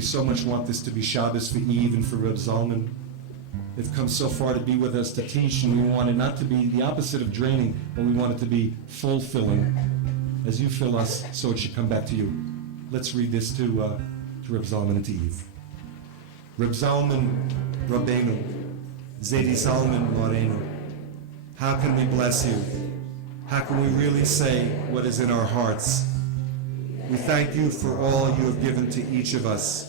We so much want this to be Shabbos for Eve and for Reb Zalman. They've come so far to be with us to teach, and we want it not to be the opposite of draining, but we want it to be fulfilling. As you fill us, so it should come back to you. Let's read this to Reb Zalman and to Eve. Reb Zalman, Rabbeinu, Zedi Zalman, Morenu. How can we bless you? How can we really say what is in our hearts? We thank you for all you have given to each of us.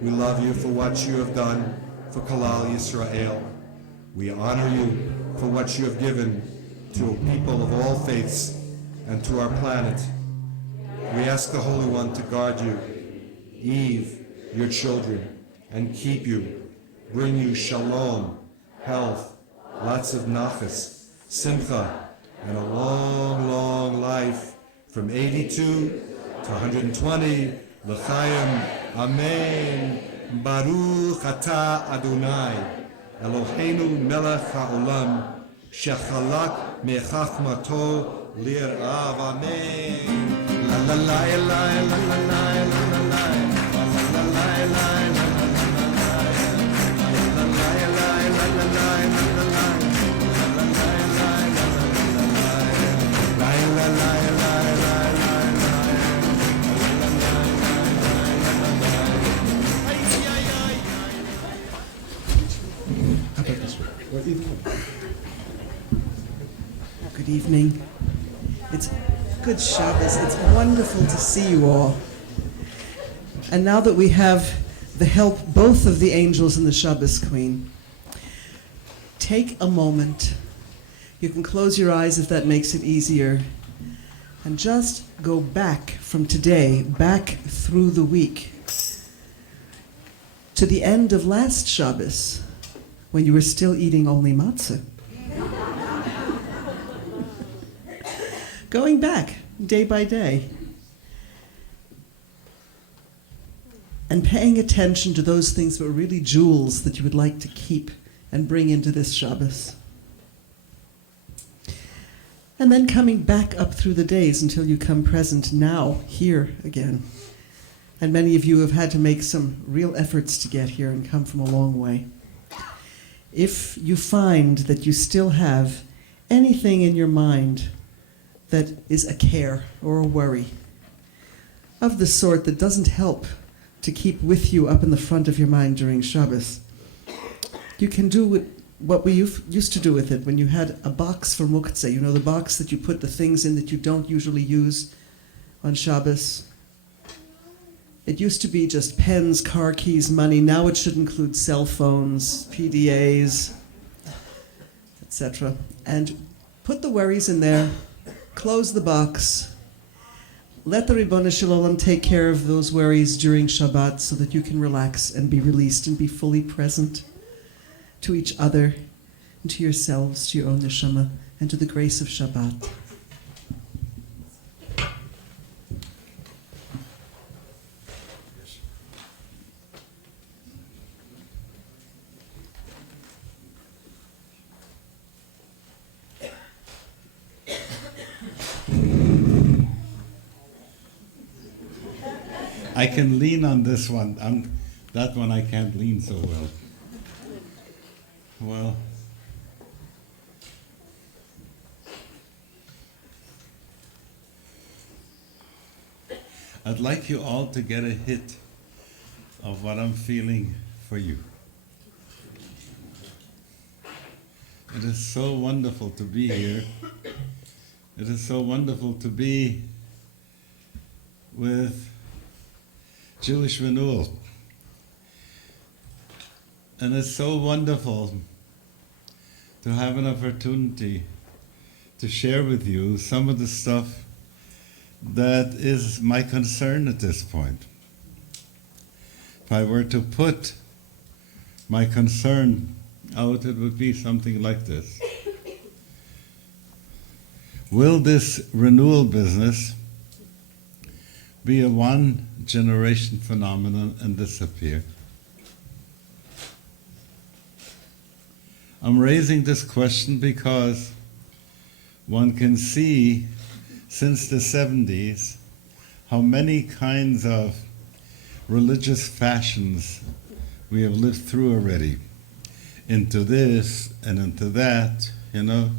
We love you for what you have done for Kalal Yisrael. We honor you for what you have given to people of all faiths and to our planet. We ask the Holy One to guard you, Eve, your children, and keep you, bring you shalom, health, lots of nachas, simcha, and a long, long life from 82 to 120, l'chaim, amen, baruch atah Adonai, Eloheinu melech ha'olam, shechalak mechachmato lir'av, amen. La la la la la la la la la la la la la la. Good evening. It's good Shabbos. It's wonderful to see you all. And now that we have the help both of the angels and the Shabbos Queen, take a moment. You can close your eyes if that makes it easier. And just go back from today, back through the week, to the end of last Shabbos, when you were still eating only matzah. Going back day by day and paying attention to those things that were really jewels that you would like to keep and bring into this Shabbos. And then coming back up through the days until you come present now, here again. And many of you have had to make some real efforts to get here and come from a long way. If you find that you still have anything in your mind that is a care or a worry of the sort that doesn't help to keep with you up in the front of your mind during Shabbos, you can do what we used to do with it when you had a box for muktzeh, you know, the box that you put the things in that you don't usually use on Shabbos. It used to be just pens, car keys, money. Now it should include cell phones, PDAs, etc. And put the worries in there, close the box, let the Ribono Shel Olam take care of those worries during Shabbat so that you can relax and be released and be fully present to each other, and to yourselves, to your own neshama, and to the grace of Shabbat. I can lean on this one. That one I can't lean so well. Well, I'd like you all to get a hit of what I'm feeling for you. It is so wonderful to be here. It is so wonderful to be with Jewish Renewal. And it's so wonderful to have an opportunity to share with you some of the stuff that is my concern at this point. If I were to put my concern out, it would be something like this. Will this renewal business be a one-generation phenomenon and disappear? I'm raising this question because one can see since the 70s how many kinds of religious fashions we have lived through already, into this and into that, you know.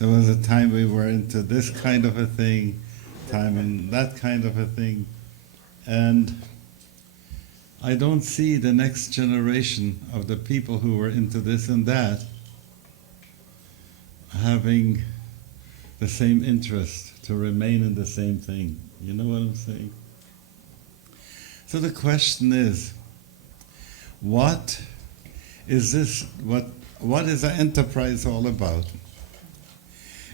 There was a time we were into this kind of a thing, time and that kind of a thing, and I don't see the next generation of the people who were into this and that having the same interest to remain in the same thing. You know what I'm saying? So the question is, what is this? What is the enterprise all about?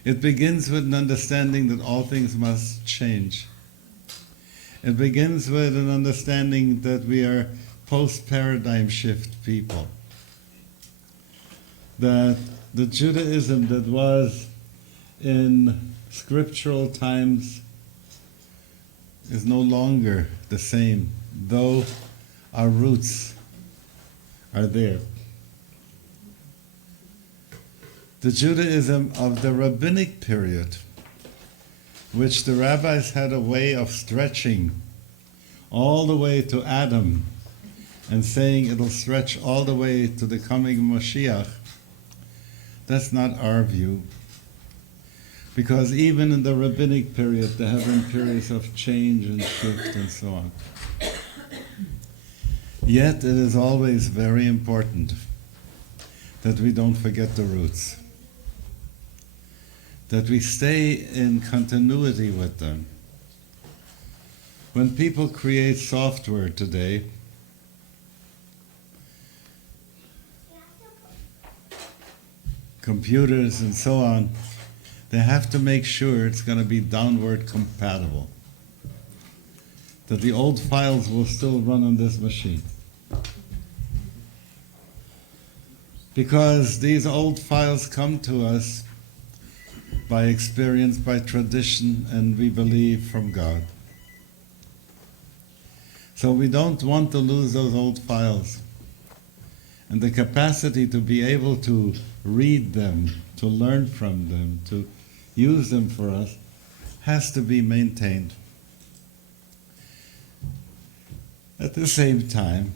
It begins with an understanding that all things must change. It begins with an understanding that we are post-paradigm shift people. That the Judaism that was in scriptural times is no longer the same, though our roots are there. The Judaism of the rabbinic period, which the rabbis had a way of stretching all the way to Adam and saying it'll stretch all the way to the coming Mashiach, that's not our view. Because even in the rabbinic period, there have been periods of change and shift and so on. Yet it is always very important that we don't forget the roots, that we stay in continuity with them. When people create software today, computers and so on, they have to make sure it's going to be downward compatible, that the old files will still run on this machine. Because these old files come to us by experience, by tradition, and we believe from God. So we don't want to lose those old files. And the capacity to be able to read them, to learn from them, to use them for us, has to be maintained. At the same time,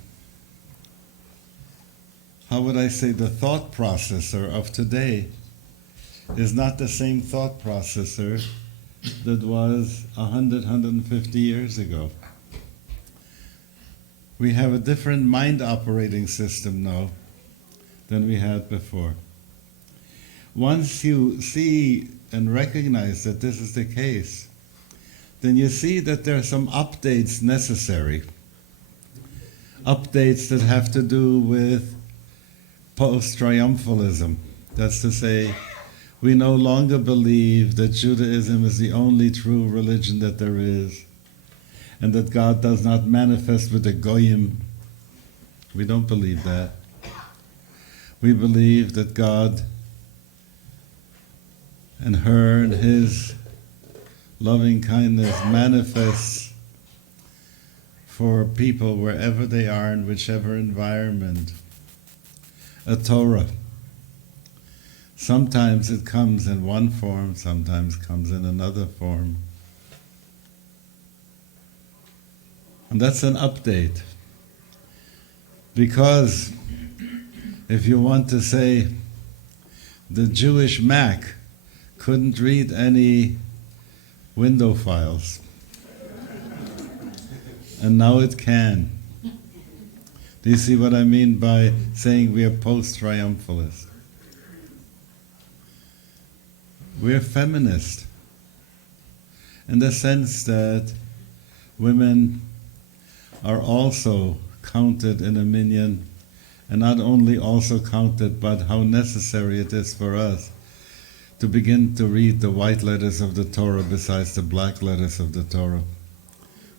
how would I say, the thought processor of today is not the same thought processor that was 100, 150 years ago. We have a different mind operating system now than we had before. Once you see and recognize that this is the case, then you see that there are some updates necessary. Updates that have to do with post-triumphalism. That's to say, we no longer believe that Judaism is the only true religion that there is, and that God does not manifest with the Goyim. We don't believe that. We believe that God and her and His loving kindness manifests for people wherever they are, in whichever environment. A Torah. Sometimes it comes in one form, sometimes comes in another form. And that's an update. Because if you want to say the Jewish Mac couldn't read any window files, and now it can. Do you see what I mean by saying we are post-triumphalist? We're feminist in the sense that women are also counted in a minyan, and not only also counted, but how necessary it is for us to begin to read the white letters of the Torah besides the black letters of the Torah.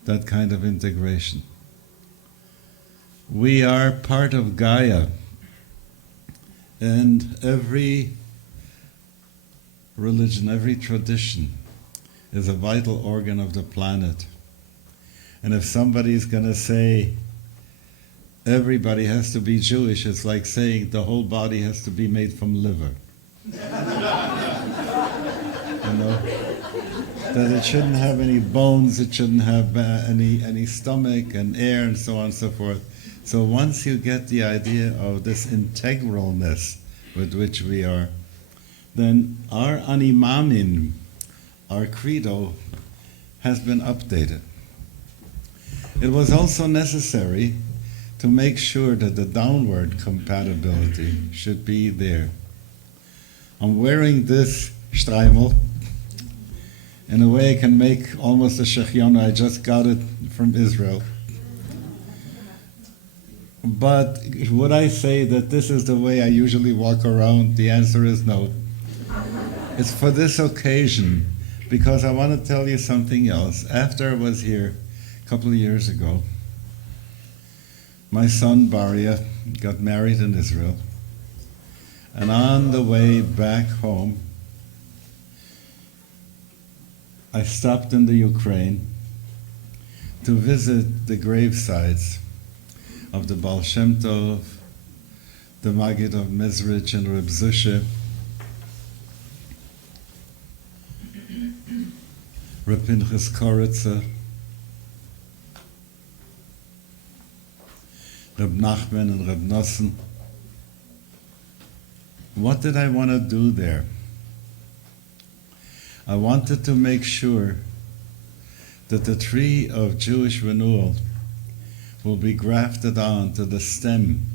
That kind of integration. We are part of Gaia, and every religion, every tradition is a vital organ of the planet. And if somebody's going to say everybody has to be Jewish, it's like saying the whole body has to be made from liver. You know? that it shouldn't have any bones, it shouldn't have any stomach and air and so on and so forth. So once you get the idea of this integralness with which we are, then our animamin, our credo, has been updated. It was also necessary to make sure that the downward compatibility should be there. I'm wearing this Streimel. In a way, I can make almost a shechionu. I just got it from Israel. But would I say that this is the way I usually walk around? The answer is no. It's for this occasion, because I want to tell you something else. After I was here a couple of years ago, my son Baria got married in Israel. And on the way back home, I stopped in the Ukraine to visit the gravesites of the Baal Shem Tov, the Maggid of Mezrich and Reb Zusha, Reb Pinchas Koritza, Reb Nachman and Reb Nosson. What did I want to do there? I wanted to make sure that the tree of Jewish renewal will be grafted on to the stem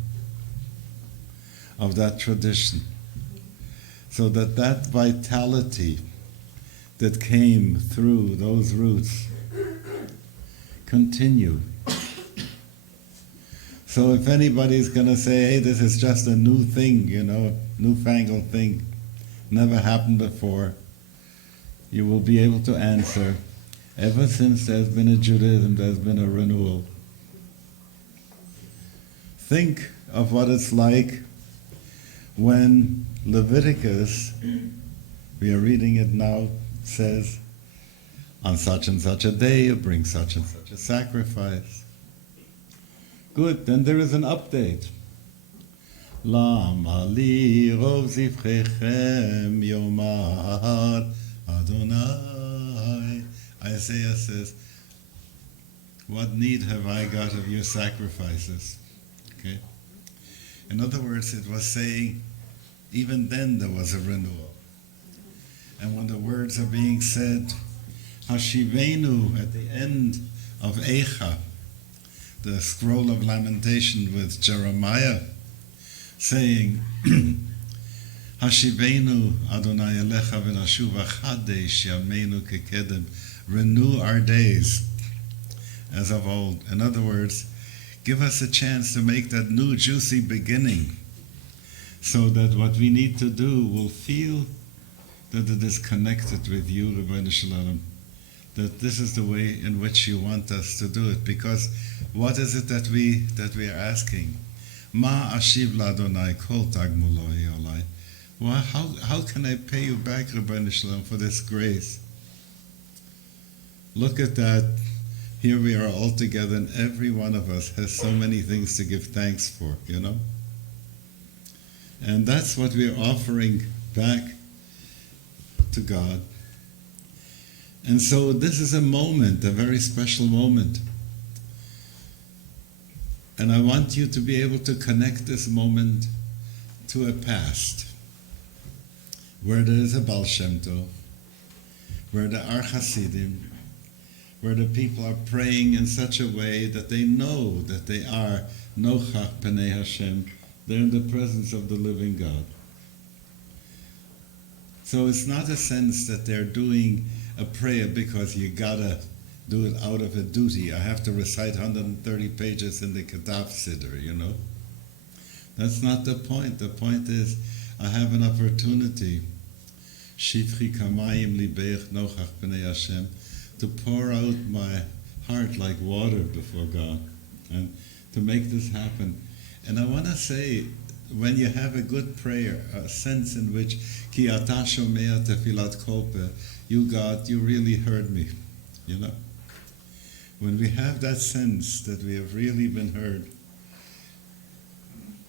of that tradition, so that that vitality that came through those roots continue. So if anybody's going to say, hey, this is just a new thing, newfangled thing, never happened before, you will be able to answer, ever since there's been a Judaism, there's been a renewal. Think of what it's like when Leviticus, we are reading it now, says, on such and such a day you bring such and such a sacrifice. Good, then there is an update. Lama li rov zivchechem yomar Adonai. Isaiah says, what need have I got of your sacrifices? Okay. In other words, it was saying, even then there was a renewal. And when the words are being said, Haskivaynu at the end of Eicha, the scroll of lamentation with Jeremiah, saying, Haskivaynu Adonai Elecha v'nashuva chadesh yameinu kekedem, renew our days as of old. In other words, give us a chance to make that new juicy beginning, so that what we need to do will feel that it is connected with you, Rabbi Shalom, that this is the way in which you want us to do it. Because what is it that we are asking? Ma ashiv ladonai kol tagmuloi olai. Well, how can I pay you back, Rabbi Shalom, for this grace? Look at that. Here we are all together, and every one of us has so many things to give thanks for, And that's what we're offering back to God. And so this is a moment, a very special moment. And I want you to be able to connect this moment to a past, where there is a Baal Shem Tov, where there are Hasidim, where the people are praying in such a way that they know that they are Nochach Pnei Hashem, they're in the presence of the living God. So it's not a sense that they're doing a prayer because you gotta do it out of a duty. I have to recite 130 pages in the Ketav Siddur, That's not the point. The point is, I have an opportunity, Shifchi Kamayim Libeich Nochach Pnei Hashem, to pour out my heart like water before God and to make this happen. And I want to say, when you have a good prayer, a sense in which Ki ata shomea tefilat kolpe, you God, you really heard me, When we have that sense that we have really been heard,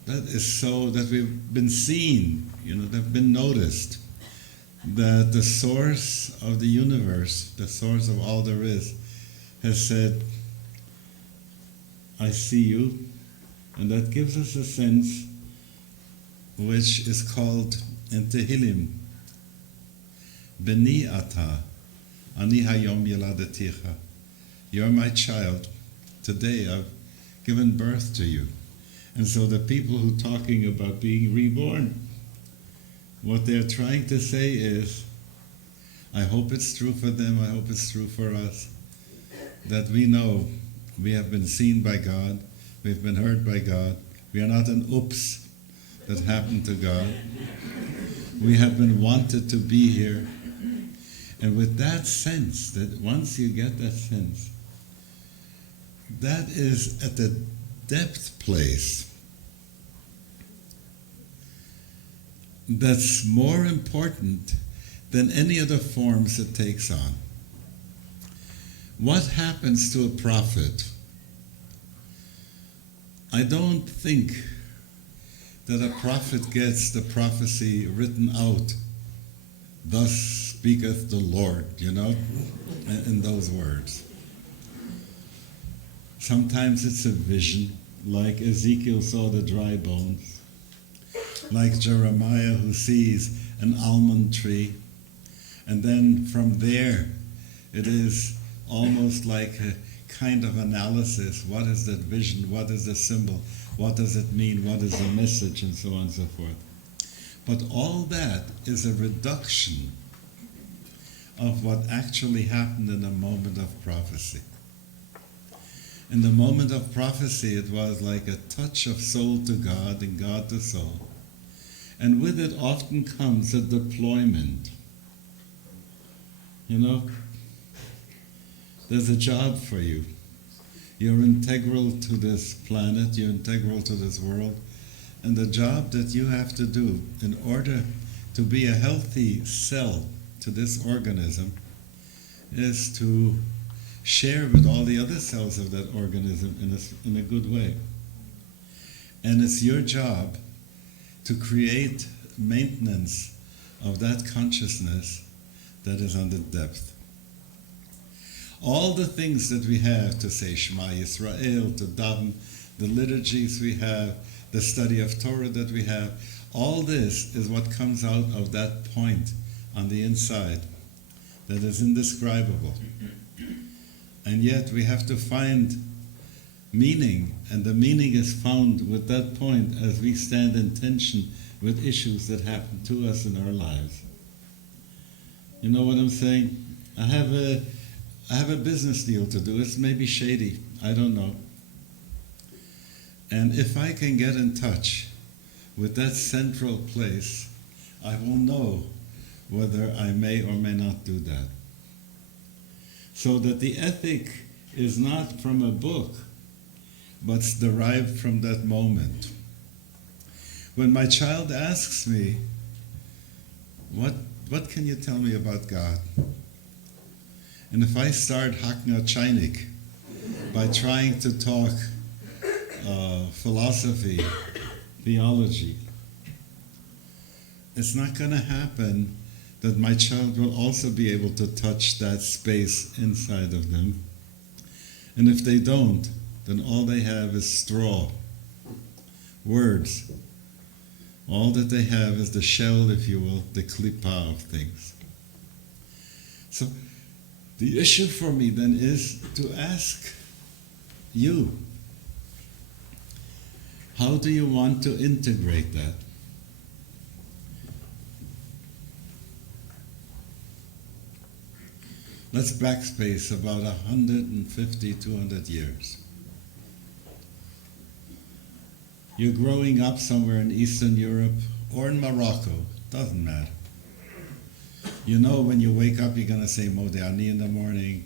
that is so that we've been seen, that we've been noticed, that the source of the universe, the source of all there is, has said, I see you, and that gives us a sense which is called in Tehillim, Beni ata, ani hayom yeladeticha. You're my child. Today I've given birth to you. And so the people who are talking about being reborn, what they're trying to say is, I hope it's true for them, I hope it's true for us, that we know we have been seen by God, we've been heard by God, we are not an oops that happened to God. We have been wanted to be here. And with that sense, that once you get that sense, that is at the depth place that's more important than any other forms it takes on. What happens to a prophet? I don't think that a prophet gets the prophecy written out, thus speaketh the Lord, in those words. Sometimes it's a vision, like Ezekiel saw the dry bones, like Jeremiah who sees an almond tree, and then from there it is almost like a kind of analysis. What is that vision? What is the symbol? What does it mean? What is the message? And so on and so forth. But all that is a reduction of what actually happened in the moment of prophecy. In the moment of prophecy, it was like a touch of soul to God and God to soul. And with it often comes a deployment. There's a job for you. You're integral to this planet, you're integral to this world, and the job that you have to do in order to be a healthy cell to this organism is to share with all the other cells of that organism in a good way. And it's your job to create maintenance of that consciousness that is on the depth. All the things that we have to say Shema Yisrael, to daven, the liturgies we have, the study of Torah that we have, all this is what comes out of that point on the inside that is indescribable. And yet we have to find meaning, and the meaning is found with that point as we stand in tension with issues that happen to us in our lives. You know what I'm saying? I have a business deal to do. It's maybe shady. I don't know. And if I can get in touch with that central place, I will know whether I may or may not do that. So that the ethic is not from a book, but it's derived from that moment. When my child asks me, what can you tell me about God? And if I start hacken a chainik by trying to talk philosophy, theology, it's not going to happen that my child will also be able to touch that space inside of them. And if they don't, then all they have is straw, words. All that they have is the shell, if you will, the klipa of things. So the issue for me then is to ask you, how do you want to integrate that? Let's backspace about 150, 200 years. You're growing up somewhere in Eastern Europe or in Morocco, doesn't matter. You know when you wake up you're going to say Modeh Ani in the morning.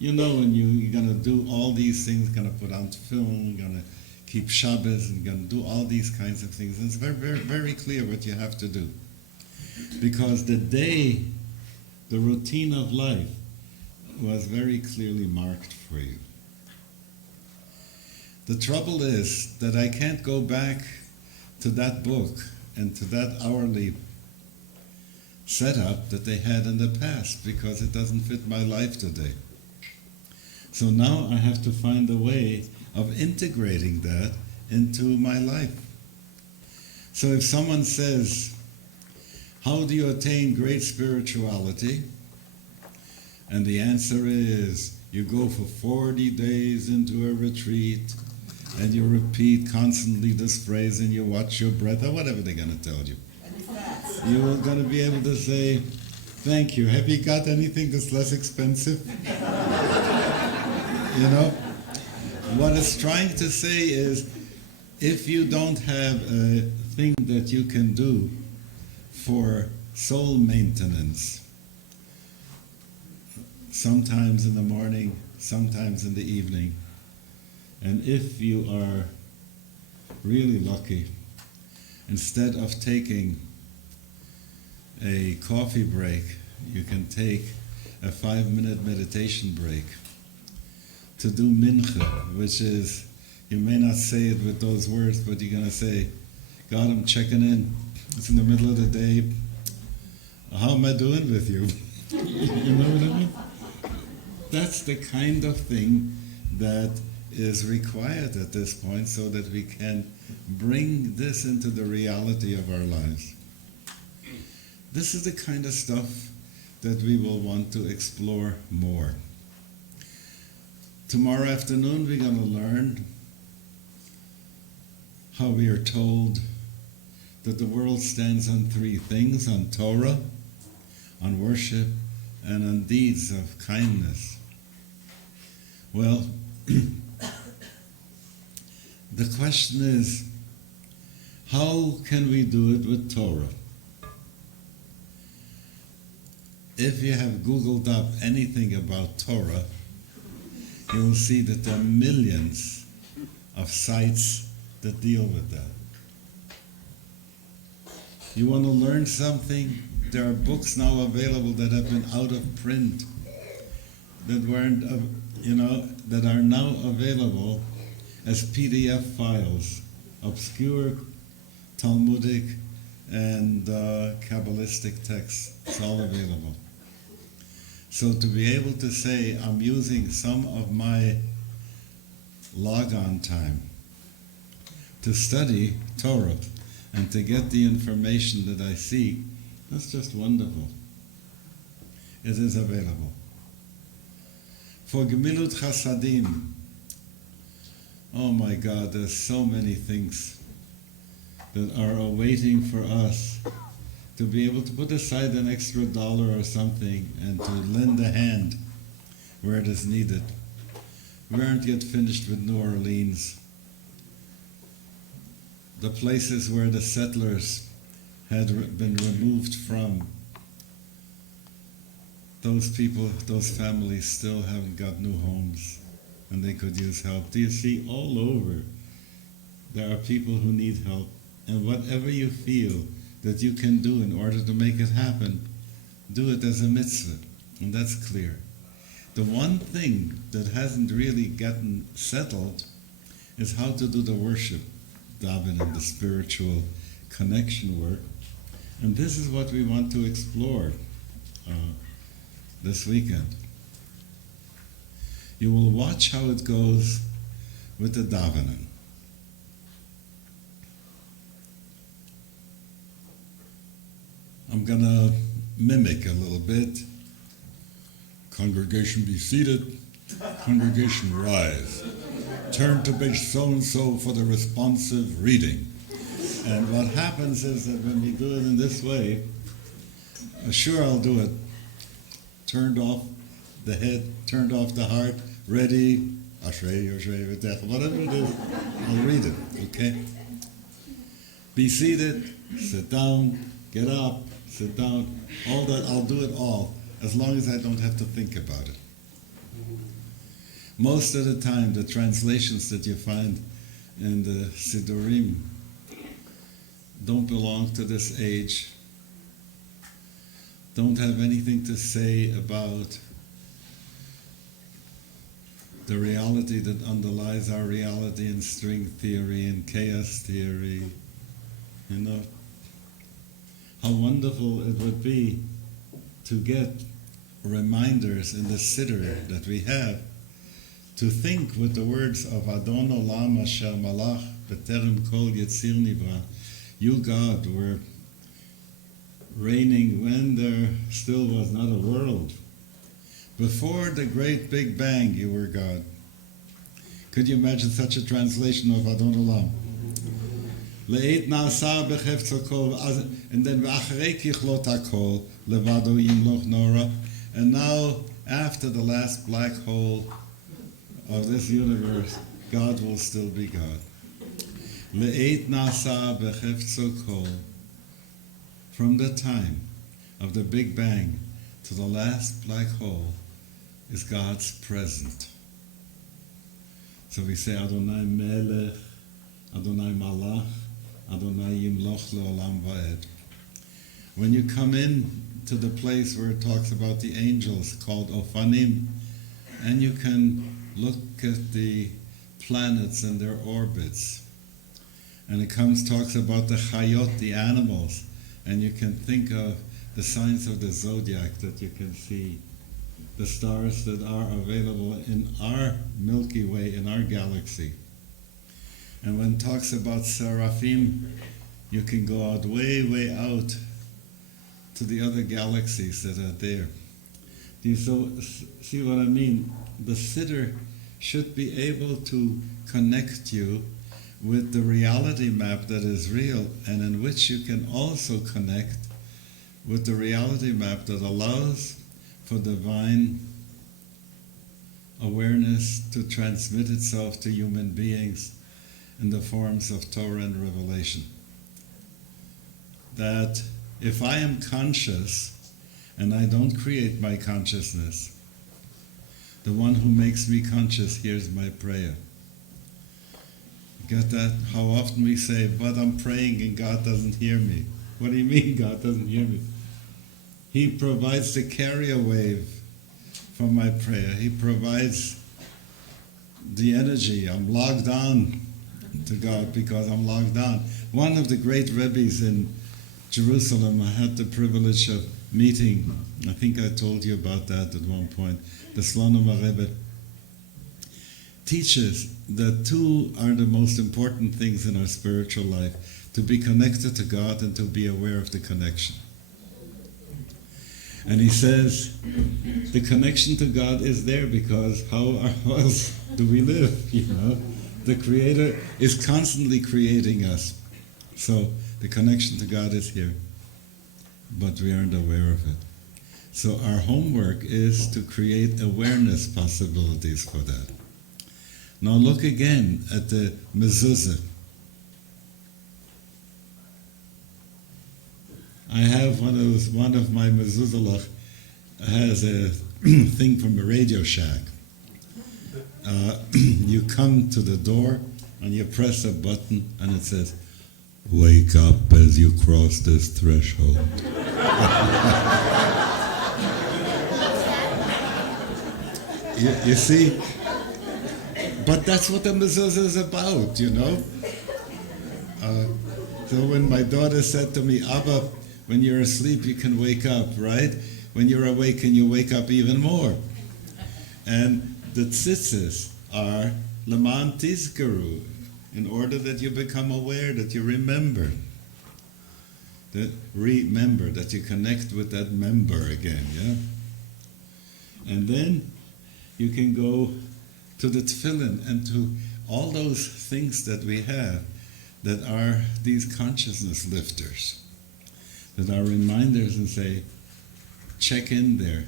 You know when you're going to do all these things, going to put on film, going to keep Shabbos, and going to do all these kinds of things. And it's very, very, very clear what you have to do. Because the day, the routine of life, was very clearly marked for you. The trouble is that I can't go back to that book and to that hourly setup that they had in the past because it doesn't fit my life today. So now I have to find a way of integrating that into my life. So if someone says, how do you attain great spirituality? And the answer is, you go for 40 days into a retreat and you repeat constantly this phrase and you watch your breath, or whatever they're going to tell you. You're going to be able to say, thank you. Have you got anything that's less expensive? You know? What it's trying to say is, if you don't have a thing that you can do for soul maintenance, sometimes in the morning, sometimes in the evening, and if you are really lucky, instead of taking a coffee break, you can take a 5-minute meditation break to do mincha, which is, you may not say it with those words, but you're going to say, God, I'm checking in. It's in the middle of the day. How am I doing with you? You know what I mean? That's the kind of thing that is required at this point so that we can bring this into the reality of our lives. This is the kind of stuff that we will want to explore more. Tomorrow afternoon we're going to learn how we are told that the world stands on 3 things: on Torah, on worship, and on deeds of kindness. Well, the question is, how can we do it with Torah? If you have Googled up anything about Torah, you will see that there are millions of sites that deal with that. You want to learn something? There are books now available that have been out of print, that weren't, that are now available as PDF files, obscure Talmudic and Kabbalistic texts. It's all available. So to be able to say, I'm using some of my logon time to study Torah and to get the information that I seek, that's just wonderful. It is available. For Gemilut Chasadim, oh my God, there's so many things that are awaiting for us to be able to put aside an extra $1 or something and to lend a hand where it is needed. We aren't yet finished with New Orleans. The places where the settlers had been removed from, those people, those families still haven't got new homes and they could use help. Do you see, all over there are people who need help, and whatever you feel that you can do in order to make it happen, do it as a mitzvah, and that's clear. The one thing that hasn't really gotten settled is how to do the worship, daven, and the spiritual connection work, and this is what we want to explore this weekend. You will watch how it goes with the davening. I'm going to mimic a little bit. Congregation be seated. Congregation rise. Turn to page so-and-so for the responsive reading. And what happens is that when we do it in this way, sure, I'll do it. Turned off the head, turned off the heart, ready, Ashrei, whatever it is, I'll read it, okay? Be seated, sit down, get up, sit down, all that, I'll do it all, as long as I don't have to think about it. Most of the time, the translations that you find in the Siddurim don't belong to this age, don't have anything to say about the reality that underlies our reality in string theory and chaos theory, how wonderful it would be to get reminders in the siddur that we have to think with the words of Adon Olam Asher Malach B'terem Kol Yetzir Nivra. You, God, were reigning when there still was not a world. Before the great Big Bang, you were God. Could you imagine such a translation of Adon Olam? Le'et na'asa b'chefzo kol, and then v'acharei kichlot hakol, levado yimloch nora. And now, after the last black hole of this universe, God will still be God. Le'et na'asa b'chefzo kol. From the time of the Big Bang to the last black hole is God's present. So we say Adonai Melech, Adonai Malach, Adonai Yimloch Le'olam Va'ed. When you come in to the place where it talks about the angels called Ophanim, and you can look at the planets and their orbits, and it talks about the Chayot, the animals, and you can think of the signs of the zodiac that you can see, the stars that are available in our Milky Way, in our galaxy. And when it talks about seraphim, you can go out way, way out to the other galaxies that are there. Do you see what I mean? The siddur should be able to connect you with the reality map that is real, and in which you can also connect with the reality map that allows for divine awareness to transmit itself to human beings in the forms of Torah and revelation. That if I am conscious and I don't create my consciousness, the one who makes me conscious hears my prayer. Get that? How often we say, but I'm praying and God doesn't hear me. What do you mean God doesn't hear me? He provides the carrier wave for my prayer. He provides the energy. I'm logged on to God because I'm logged on. One of the great Rebbes in Jerusalem, I had the privilege of meeting, I think I told you about that at one point, the Slonim Rebbe, teaches that two are the most important things in our spiritual life: to be connected to God and to be aware of the connection. And he says, the connection to God is there because how else do we live, you know? The Creator is constantly creating us. So the connection to God is here, but we aren't aware of it. So our homework is to create awareness possibilities for that. Now look again at the mezuzah. I have one of my mezuzah has a thing from a Radio Shack. You come to the door and you press a button and it says, "Wake up as you cross this threshold." you see? But that's what the mezuzah is about, you know? So when my daughter said to me, "Abba, when you're asleep, you can wake up, right? When you're awake, can you wake up even more?" And the tzitzis are leman tizkaru, in order that you become aware, that you remember. That you connect with that member again, yeah? And then you can go to the tefillin and to all those things that we have that are these consciousness lifters, that are reminders and say, check in there.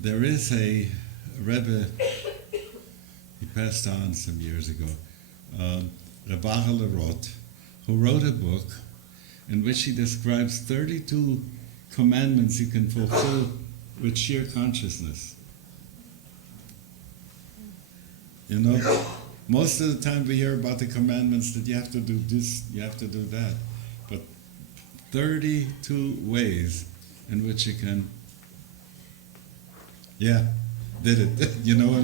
There is a Rebbe, he passed on some years ago, Reb Aryeh Hirschfield, who wrote a book in which he describes 32 commandments you can fulfill with sheer consciousness. You know, most of the time we hear about the commandments that you have to do this, you have to do that. But 32 ways in which you can, did it. You know what I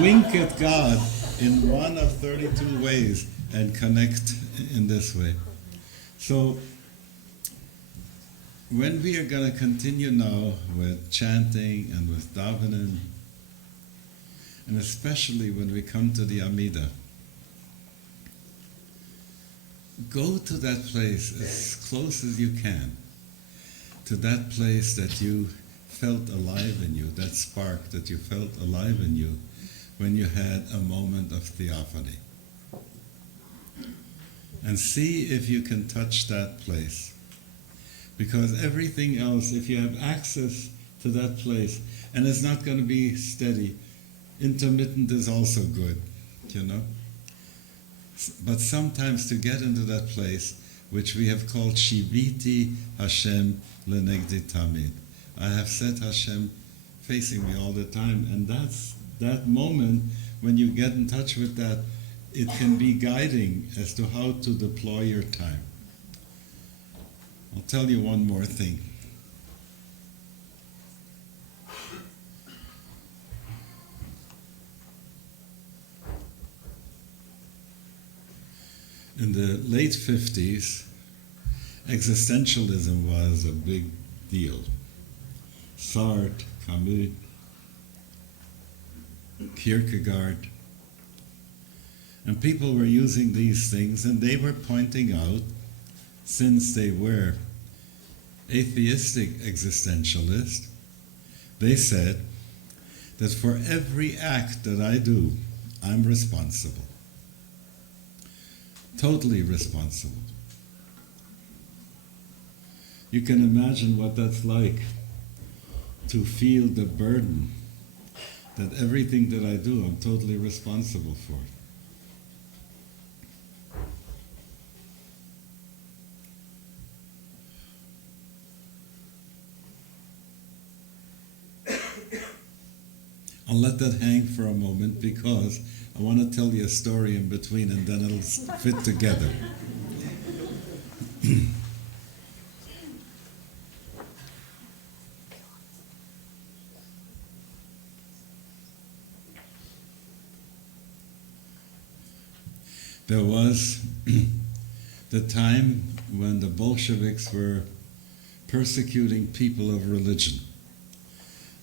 mean? Wink at God in one of 32 ways and connect in this way. So, when we are going to continue now with chanting and with davening, and especially when we come to the Amidah, go to that place as close as you can, to that place that you felt alive in you, that spark that you felt alive in you when you had a moment of theophany. And see if you can touch that place. Because everything else, if you have access to that place, and it's not going to be steady, intermittent is also good, you know. But sometimes to get into that place, which we have called Shiviti Hashem Lenegdi Tamid. I have set Hashem facing me all the time, and that's that moment when you get in touch with that, it can be guiding as to how to deploy your time. I'll tell you one more thing. In the late 50s, existentialism was a big deal. Sartre, Camus, Kierkegaard, and people were using these things, and they were pointing out, since they were atheistic existentialists, they said that for every act that I do, I'm responsible. Totally responsible. You can imagine what that's like, to feel the burden that everything that I do, I'm totally responsible for. I'll let that hang for a moment because I want to tell you a story in between and then it'll fit together. There was the time when the Bolsheviks were persecuting people of religion.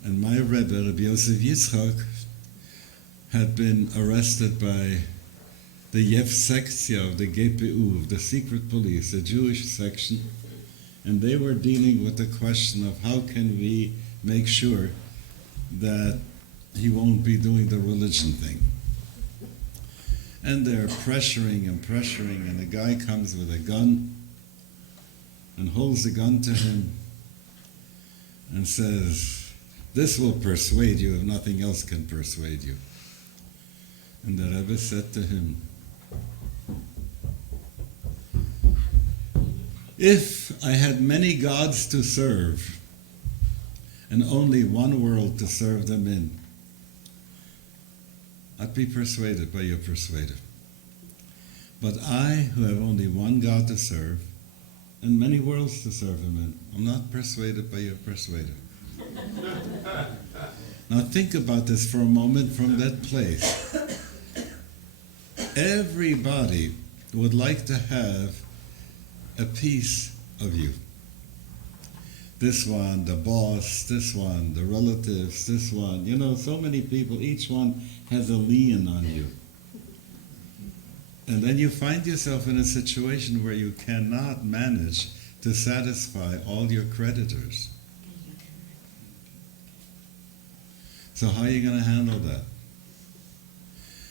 And my Rebbe, Rabbi Yosef Yitzchak, had been arrested by the Yevsektia of the GPU, of the secret police, the Jewish section, and they were dealing with the question of how can we make sure that he won't be doing the religion thing. And they're pressuring, and a guy comes with a gun and holds the gun to him and says, "This will persuade you if nothing else can persuade you." And the Rebbe said to him, "If I had many gods to serve and only one world to serve them in, I'd be persuaded by your persuader. But I, who have only one God to serve and many worlds to serve him in, I'm not persuaded by your persuader." Now think about this for a moment from that place. Everybody would like to have a piece of you. This one, the boss, this one, the relatives, this one. You know, so many people, each one has a lien on you. And then you find yourself in a situation where you cannot manage to satisfy all your creditors. So how are you going to handle that?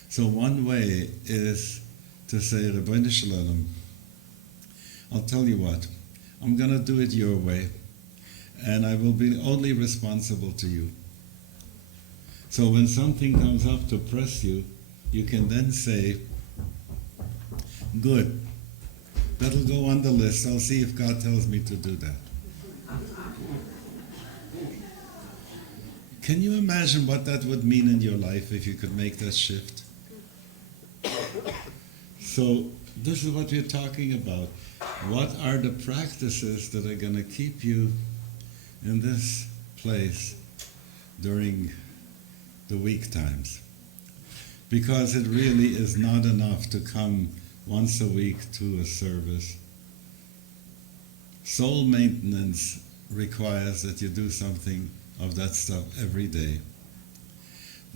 So one way is to say, Rabbeinu Shalom, I'll tell you what, I'm going to do it your way, and I will be only responsible to you. So when something comes up to press you, you can then say, good, that'll go on the list, I'll see if God tells me to do that. Can you imagine what that would mean in your life if you could make that shift? So this is what we're talking about. What are the practices that are going to keep you in this place during the week times? Because it really is not enough to come once a week to a service Soul maintenance requires that you do something of that stuff every day.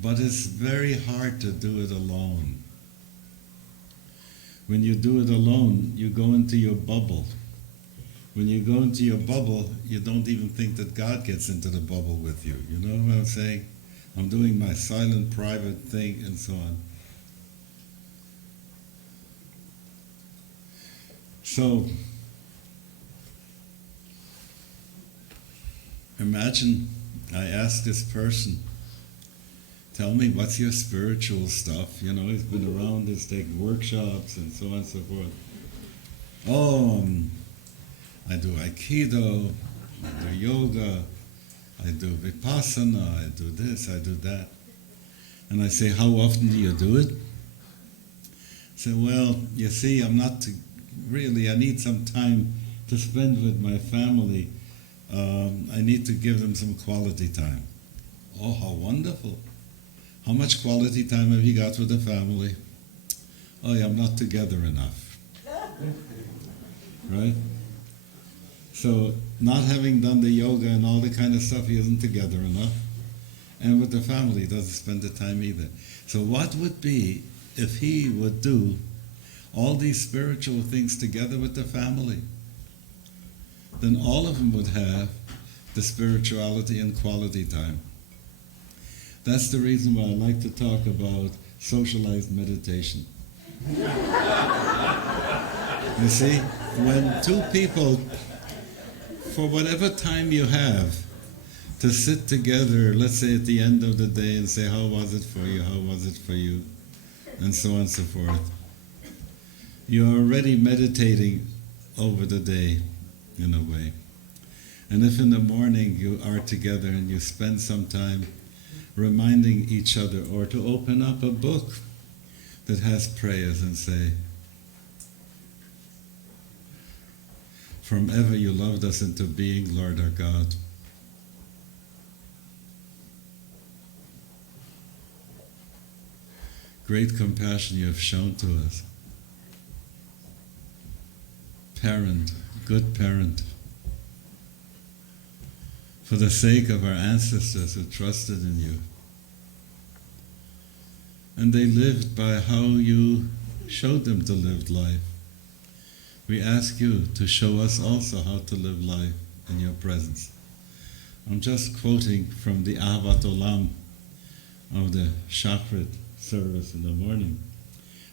But it's very hard to do it alone. When you do it alone, you go into your bubble. When you go into your bubble, you don't even think that God gets into the bubble with you. You know what I'm saying? I'm doing my silent, private thing, and so on. So, imagine I ask this person, tell me, what's your spiritual stuff? You know, he's been around, he's taken workshops and so on and so forth. Oh, I do Aikido, I do yoga, I do Vipassana, I do this, I do that. And I say, how often do you do it? I say, well, you see, I'm not really, I need some time to spend with my family. I need to give them some quality time. Oh, how wonderful. How much quality time have you got with the family? Oh, yeah, I'm not together enough. Right? So, not having done the yoga and all the kind of stuff, he isn't together enough. And with the family, he doesn't spend the time either. So what would be if he would do all these spiritual things together with the family? Then all of them would have the spirituality and quality time. That's the reason why I like to talk about socialized meditation. You see, when two people, for whatever time you have, to sit together, let's say at the end of the day, and say, how was it for you, how was it for you, and so on and so forth. You're already meditating over the day, in a way. And if in the morning you are together and you spend some time reminding each other, or to open up a book that has prayers and say, from ever you loved us into being, Lord our God. Great compassion you have shown to us. Parent, good parent, for the sake of our ancestors who trusted in you. And they lived by how you showed them to live life. We ask you to show us also how to live life in your presence. I'm just quoting from the Ahavat Olam of the Shachrit service in the morning.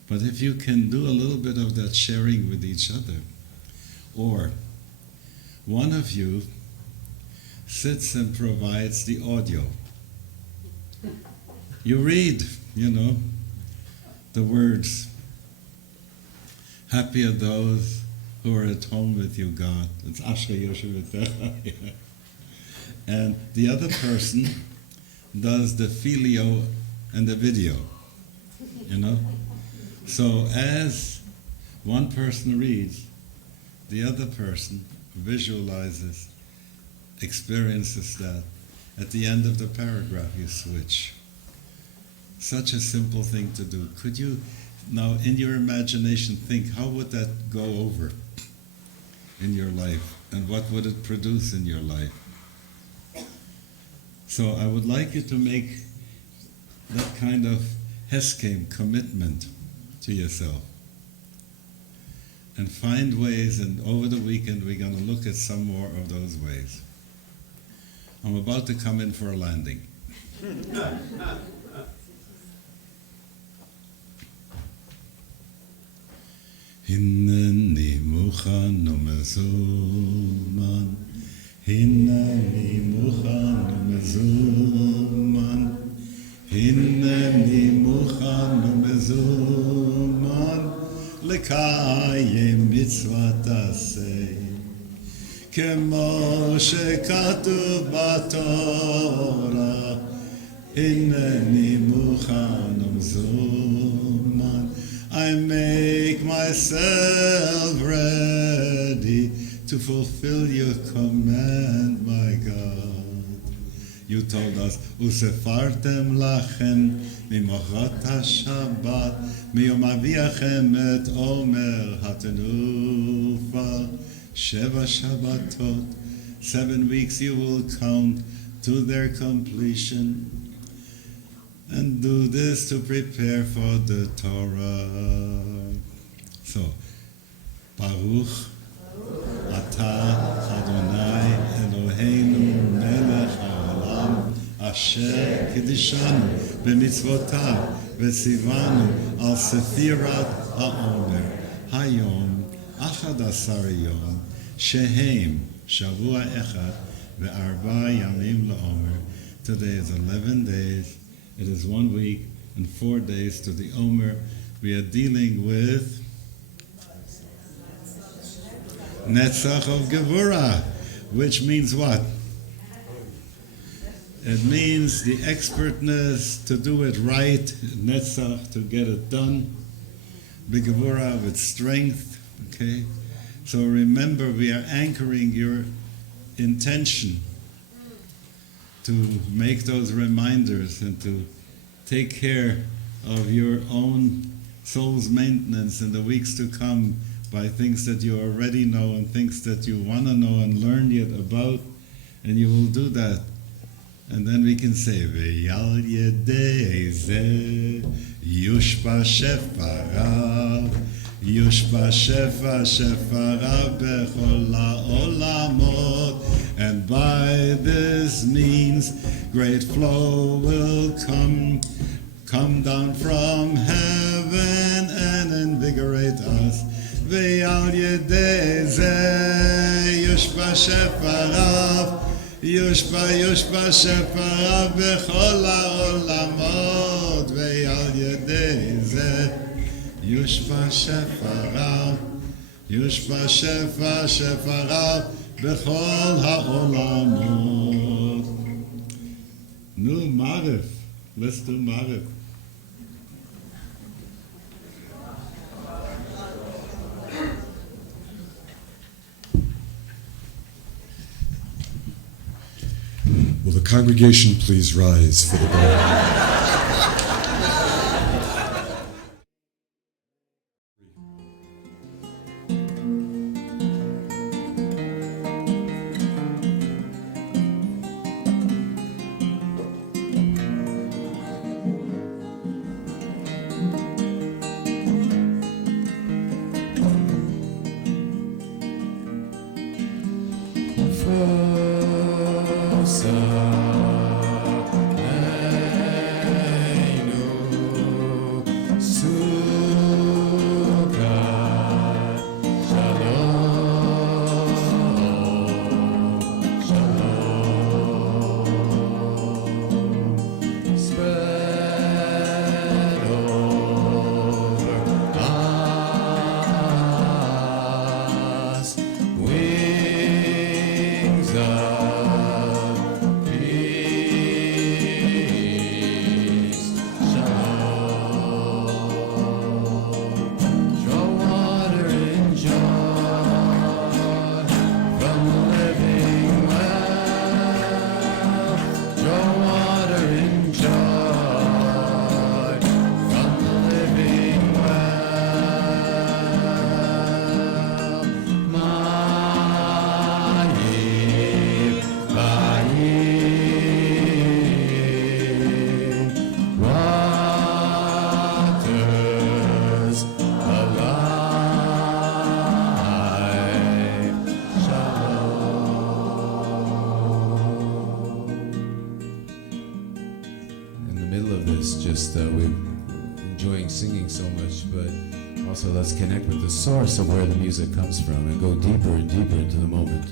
But if you can do a little bit of that sharing with each other, or one of you sits and provides the audio. You read, the words. Happy are those who are at home with you, God. It's Ashka Yoshev. And the other person does the filio and the video, So as one person reads, the other person visualizes, experiences that. At the end of the paragraph, you switch. Such a simple thing to do. Could you now, in your imagination, think, how would that go over in your life? And what would it produce in your life? So I would like you to make that kind of heskem, commitment to yourself. And find ways, and over the weekend we're going to look at some more of those ways. I'm about to come in for a landing. Hineni mukhan umezuman, Hineni mukhan umezuman, Hineni mukhan umezuman, לקיים מצוות עשה, כמו שכתוב בתורה, הנני מוכן ומזומן. I make myself ready to fulfill your command, my God. You told us, וספרתם לכם ממחרת השבת, מיום אביכם את עומר התנופה, Sheva Shabbatot, 7 weeks you will count to their completion. And do this to prepare for the Torah. So, Baruch Atah Adonai Eloheinu Melech HaOlam Asher Kiddishanu B'mitzvotav V'tzivanu Al Sefirat HaOmer Hayom Achad Asar Yom Shehem Shavua Echad Ve'arba Yamim LaOmer. Today is 11 days. It is 1 week and 4 days to the Omer. We are dealing with Netzach of Gevurah, which means what? It means the expertness to do it right, Netzach, to get it done, Begevurah with strength, okay? So remember, we are anchoring your intention to make those reminders and to take care of your own soul's maintenance in the weeks to come by things that you already know and things that you want to know and learn yet about, and you will do that. And then we can say, Ve'yal yedei zeh yushpa shefarav, yushpa shefa shefarav bechol ha'olamot. And by this means great flow will come down from heaven and invigorate us. Ve'al yedei zeh yushpa shefarav, yushpa shefarav bechol ha'olamot. Ve'al yedei zeh yushpa shefarav, yushpa shefarav bechol ha'olamot. Nu Marif. Let's do Marif. Will the congregation please rise for the prayer? We're enjoying singing so much, but also let's connect with the source of where the music comes from and go deeper and deeper into the moment.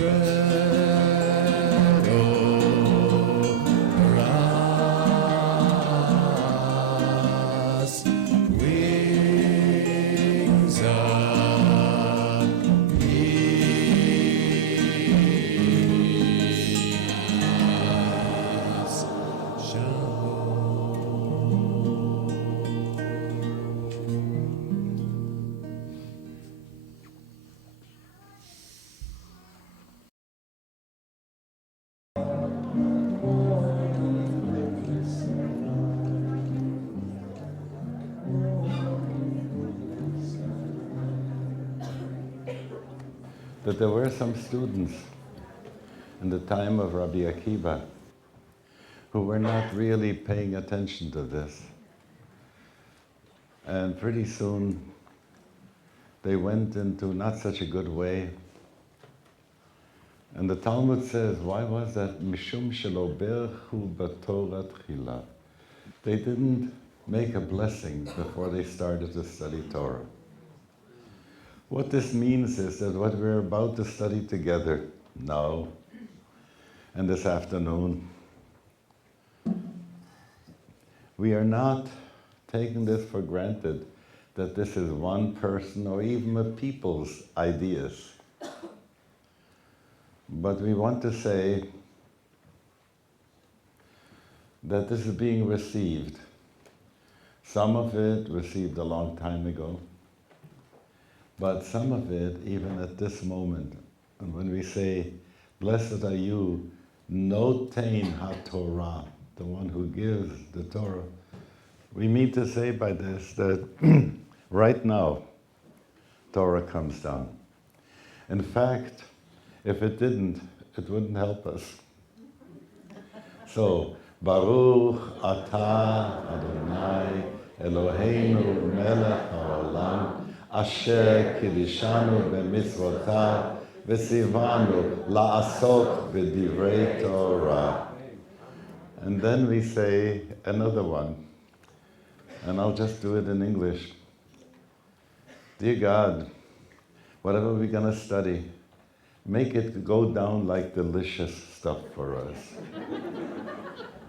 Credo, ras, wings of peace. That there were some students in the time of Rabbi Akiva who were not really paying attention to this. And pretty soon they went into not such a good way. And the Talmud says, why was that? Mishum shelo berchu b'Torah tchila. They didn't make a blessing before they started to study Torah. What this means is that what we're about to study together now and this afternoon, we are not taking this for granted that this is one person or even a people's ideas. But we want to say that this is being received. Some of it received a long time ago, but some of it even at this moment. And when we say, blessed are you, notein ha-Torah, the one who gives the Torah, we mean to say by this that right now, Torah comes down. In fact, if it didn't, it wouldn't help us. So, Baruch atah Adonai Eloheinu melech haolam asher kiddushanu b'mitzvotav v'tzivanu la'asok b'divrei Torah. And then we say another one, and I'll just do it in English. Dear God, whatever we're going to study, make it go down like delicious stuff for us.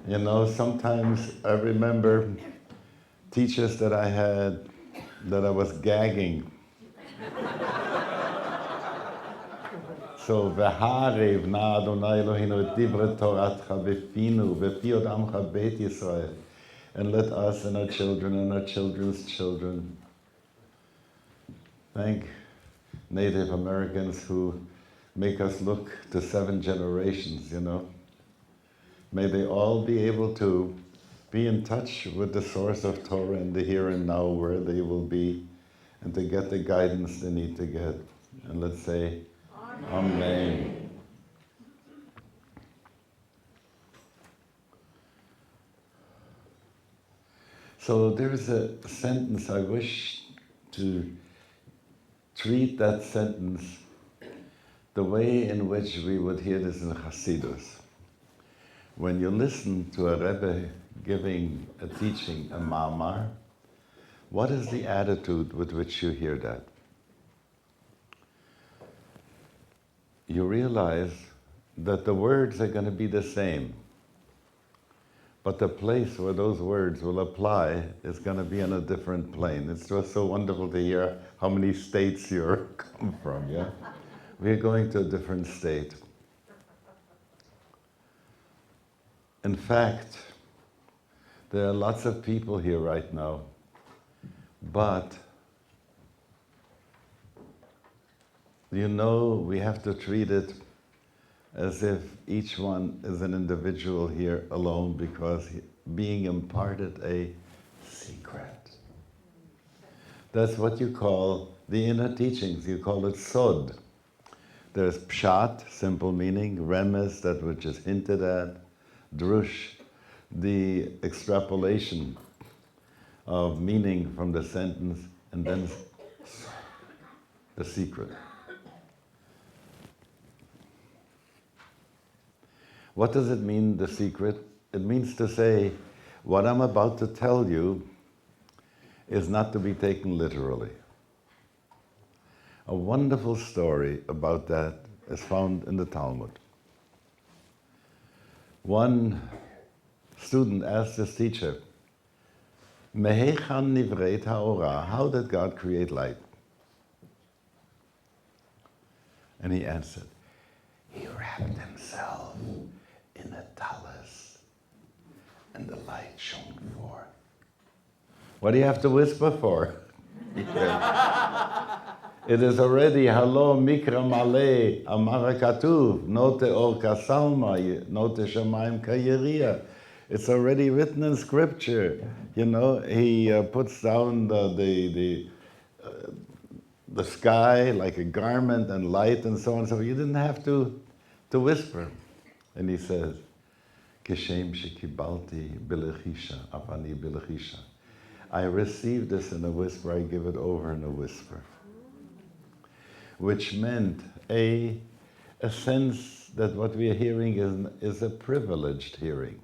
You know, sometimes I remember teachers that I had that I was gagging. So, v'harev na Adonai Eloheinu et divrei Toratcha b'finu v'pi od amcha beit Yisrael. And let us and our children and our children's children thank Native Americans who make us look to 7 generations, you know. May they all be able to be in touch with the source of Torah in the here and now, where they will be, and to get the guidance they need to get. And let's say, Amen. So there's a sentence, I wish to treat that sentence the way in which we would hear this in Hasidus. When you listen to a Rebbe giving a teaching, a Ma'amar, what is the attitude with which you hear that? You realize that the words are going to be the same, but the place where those words will apply is going to be on a different plane. It's just so wonderful to hear how many states you're come from, yeah? We're going to a different state. In fact, there are lots of people here right now, but you know, we have to treat it as if each one is an individual here alone, because being imparted a secret. That's what you call the inner teachings. You call it sod. There's pshat, simple meaning, remez, that which is hinted at, drush, the extrapolation of meaning from the sentence, and then the secret. What does it mean, the secret? It means to say, what I'm about to tell you is not to be taken literally. A wonderful story about that is found in the Talmud. One student asked his teacher, Mehechan nivreit ha'orah, how did God create light? And he answered, he wrapped himself in a talus, and the light shone forth. What do you have to whisper for? It is already halo mikra maleh amar katuv note or kasalma note shamayim kayeria. It's already written in scripture. You know, he puts down the sky like a garment and light and so on. So you didn't have to whisper. And he says, Kishem shekibalti bilechisha avani bilechisha. I received this in a whisper. I give it over in a whisper. Which meant a sense that what we are hearing is a privileged hearing.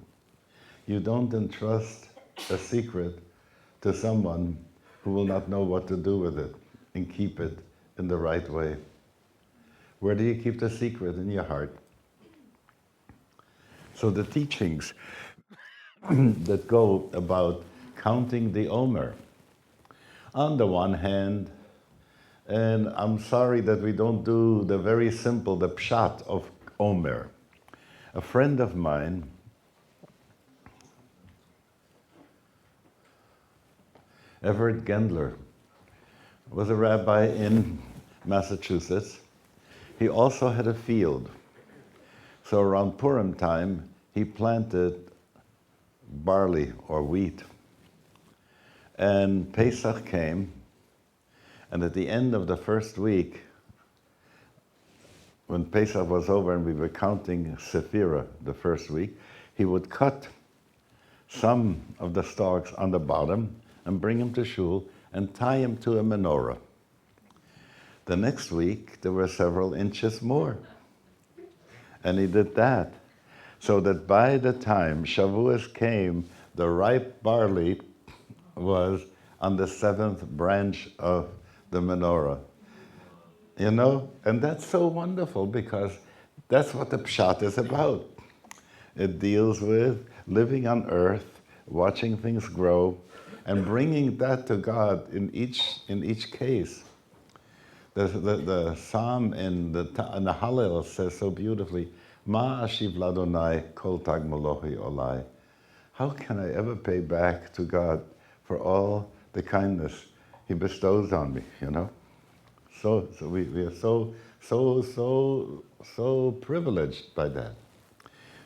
You don't entrust a secret to someone who will not know what to do with it and keep it in the right way. Where do you keep the secret? In your heart. So the teachings that go about counting the Omer, on the one hand, and I'm sorry that we don't do the very simple, the pshat of Omer. A friend of mine Everett Gendler was a rabbi in Massachusetts. He also had a field. So around Purim time, he planted barley or wheat. And Pesach came, and at the end of the first week, when Pesach was over and we were counting Sephira the first week, he would cut some of the stalks on the bottom and bring them to shul and tie them to a menorah. The next week, there were several inches more. And he did that. So that by the time Shavuos came, the ripe barley was on the 7th branch of the menorah. You know? And that's so wonderful because that's what the Pshat is about. It deals with living on earth, watching things grow, and bringing that to God in each case. The psalm in the Hallel says so beautifully, Ma ashiv ladonai kol tag molochi olai. How can I ever pay back to God for all the kindness He bestows on me, you know? So we are so privileged by that.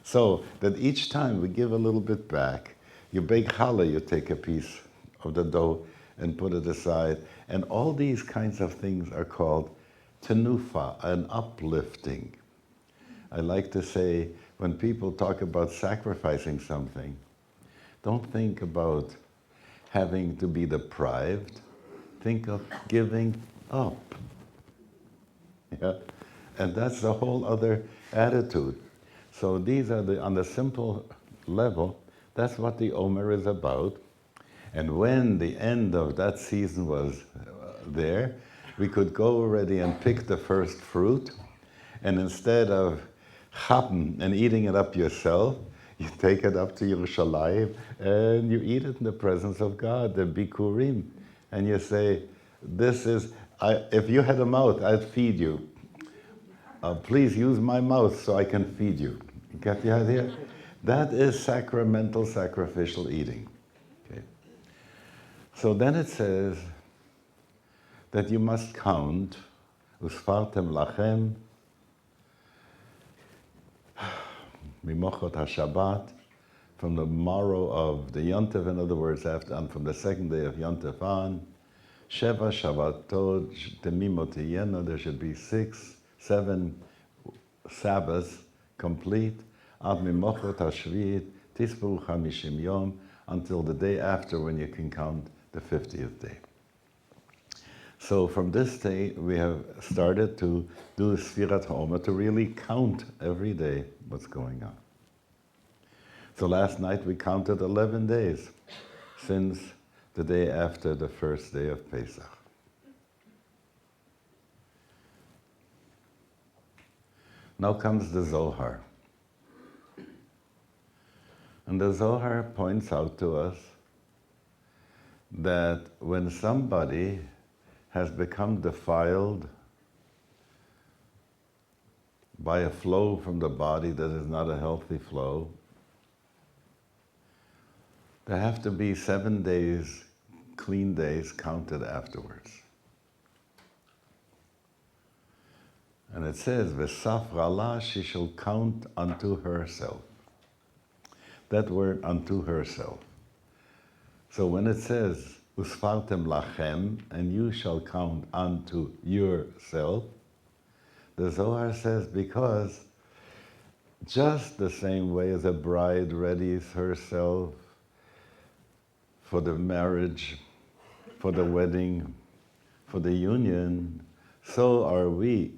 So that each time we give a little bit back. You bake challah, you take a piece of the dough and put it aside. And all these kinds of things are called tenufa, an uplifting. I like to say, when people talk about sacrificing something, don't think about having to be deprived. Think of giving up. Yeah? And that's a whole other attitude. So these are on the simple level, that's what the Omer is about. And when the end of that season was there, we could go already and pick the first fruit. And instead of chappen and eating it up yourself, you take it up to Yerushalayim and you eat it in the presence of God, the Bikurim. And you say, this is, if you had a mouth, I'd feed you. Please use my mouth so I can feed you. You get the idea? That is sacramental, sacrificial eating. Okay. So then it says that you must count, usfartem lachem, mimochot haShabbat, from the morrow of the Yontif, in other words, from the second day of Yontif on, Sheva Shabbatot temimot tiyena, there should be 7 Sabbaths complete, ad mimochot hashviit, tisperu chamishim yom, until the day after when you can count the 50th day. So from this day, we have started to do Sfirat HaOmer, to really count every day what's going on. So last night we counted 11 days since the day after the first day of Pesach. Now comes the Zohar. And the Zohar points out to us that when somebody has become defiled by a flow from the body that is not a healthy flow, there have to be 7 days, clean days, counted afterwards. And it says, V'safra she shall count unto herself. That word, unto herself. So when it says, Usfartem lachem, and you shall count unto yourself, the Zohar says, because just the same way as a bride readies herself for the marriage, for the wedding, for the union, so are we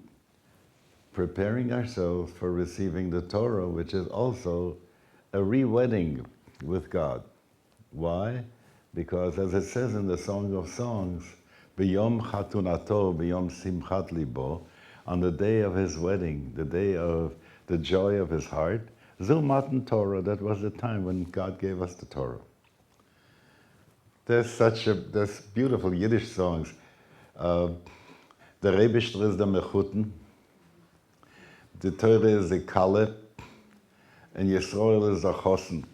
preparing ourselves for receiving the Torah, which is also a re-wedding with God. Why? Because as it says in the Song of Songs, B'yom chatunato, b'yom simchat libo, on the day of his wedding, the day of the joy of his heart, Zu matan Torah, that was the time when God gave us the Torah. There's beautiful Yiddish songs. The Rebishter is the Mechuten, the Torah is the Kale, and Yisrael is the Chosen.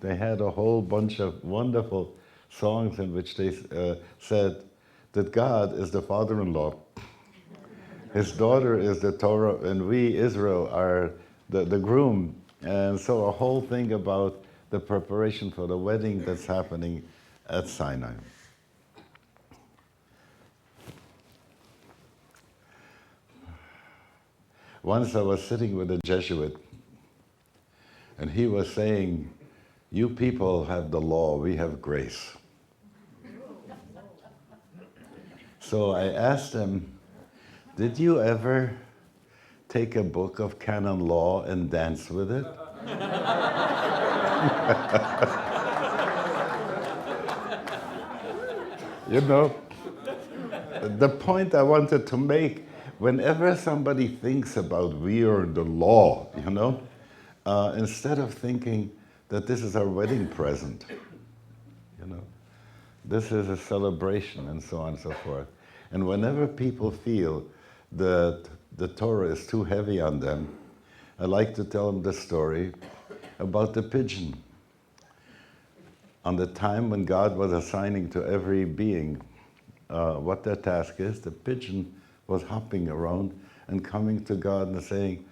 They had a whole bunch of wonderful songs in which they said that God is the father-in-law. His daughter is the Torah, and we, Israel, are the groom. And so a whole thing about the preparation for the wedding that's happening at Sinai. Once I was sitting with a Jesuit, and he was saying, you people have the law, we have grace. So I asked him, did you ever take a book of canon law and dance with it? You know, the point I wanted to make, whenever somebody thinks about we are the law, you know, instead of thinking that this is our wedding present, you know, this is a celebration and so on and so forth. And whenever people feel that the Torah is too heavy on them, I like to tell them the story about the pigeon. On the time when God was assigning to every being what their task is, the pigeon was hopping around and coming to God and saying,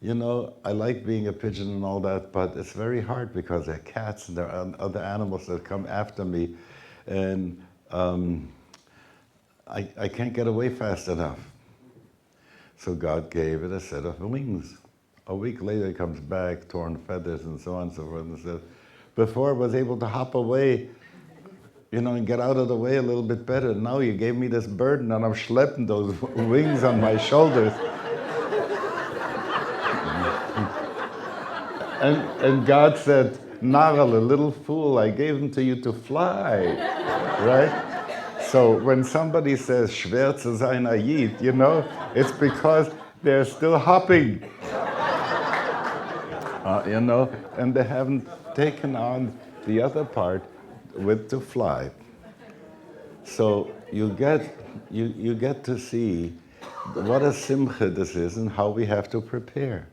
you know, I like being a pigeon and all that, but it's very hard because there are cats and there are other animals that come after me, and I can't get away fast enough. So God gave it a set of wings. A week later it comes back, torn feathers and so on and so forth, and says, before I was able to hop away, you know, and get out of the way a little bit better. Now you gave me this burden and I'm schlepping those wings on my shoulders. And God said, Narel, a little fool, I gave them to you to fly, right? So when somebody says, schwer zu sein Ayid, you know, it's because they're still hopping, you know, and they haven't taken on the other part with to fly. So you get to see what a simcha this is and how we have to prepare.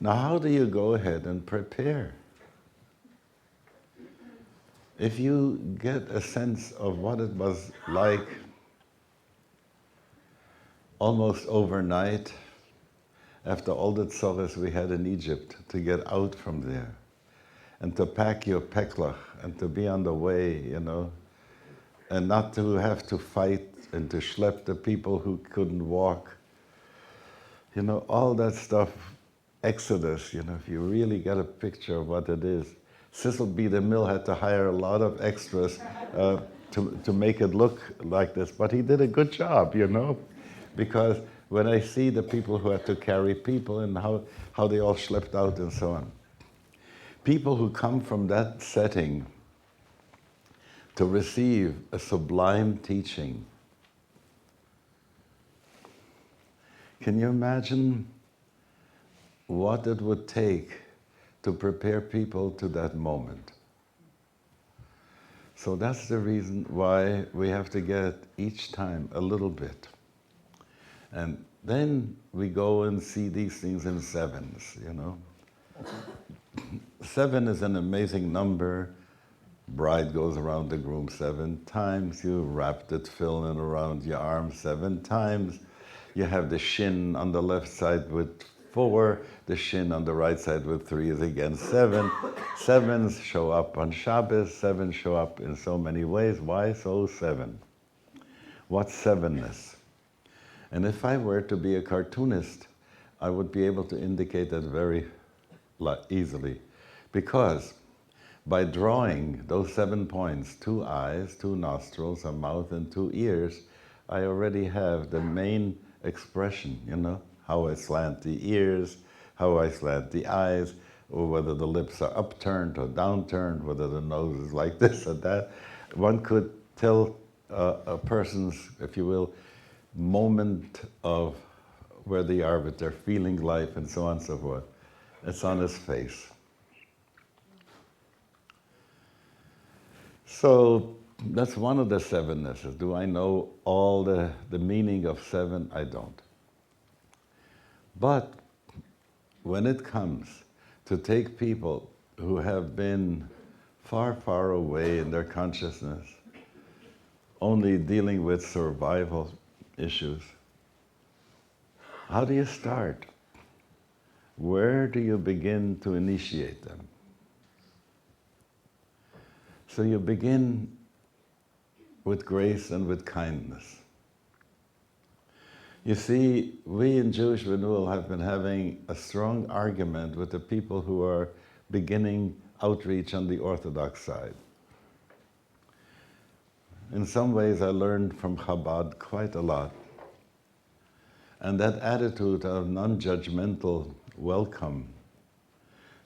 Now, how do you go ahead and prepare? If you get a sense of what it was like almost overnight after all the tzores we had in Egypt to get out from there and to pack your peklach and to be on the way, you know, and not to have to fight and to schlep the people who couldn't walk. You know, all that stuff, Exodus, you know, if you really get a picture of what it is. Cecil B. DeMille had to hire a lot of extras to make it look like this, but he did a good job, you know, because when I see the people who had to carry people and how they all schlepped out and so on. People who come from that setting to receive a sublime teaching. Can you imagine what it would take to prepare people to that moment. So that's the reason why we have to get each time a little bit. And then we go and see these things in sevens, you know. 7 is an amazing number. Bride goes around the groom 7 times. You wrap the tefillin around your arm 7 times. You have the shin on the left side with 4. The shin on the right side with 3 is again 7. 7s show up on Shabbos. 7 show up in so many ways. Why so 7? What's sevenness? And if I were to be a cartoonist, I would be able to indicate that very easily. Because by drawing those 7 points, 2 eyes, 2 nostrils, a mouth, and 2 ears, I already have the main expression, you know, how I slant the ears, how I slant the eyes, or whether the lips are upturned or downturned, whether the nose is like this or that. One could tell a person's, if you will, moment of where they are with their feeling life and so on and so forth. It's on his face. So that's one of the sevennesses. Do I know all the meaning of 7? I don't. But when it comes to take people who have been far, far away in their consciousness, only dealing with survival issues, how do you start? Where do you begin to initiate them? So you begin with grace and with kindness. You see, we in Jewish Renewal have been having a strong argument with the people who are beginning outreach on the Orthodox side. In some ways, I learned from Chabad quite a lot. And that attitude of non-judgmental welcome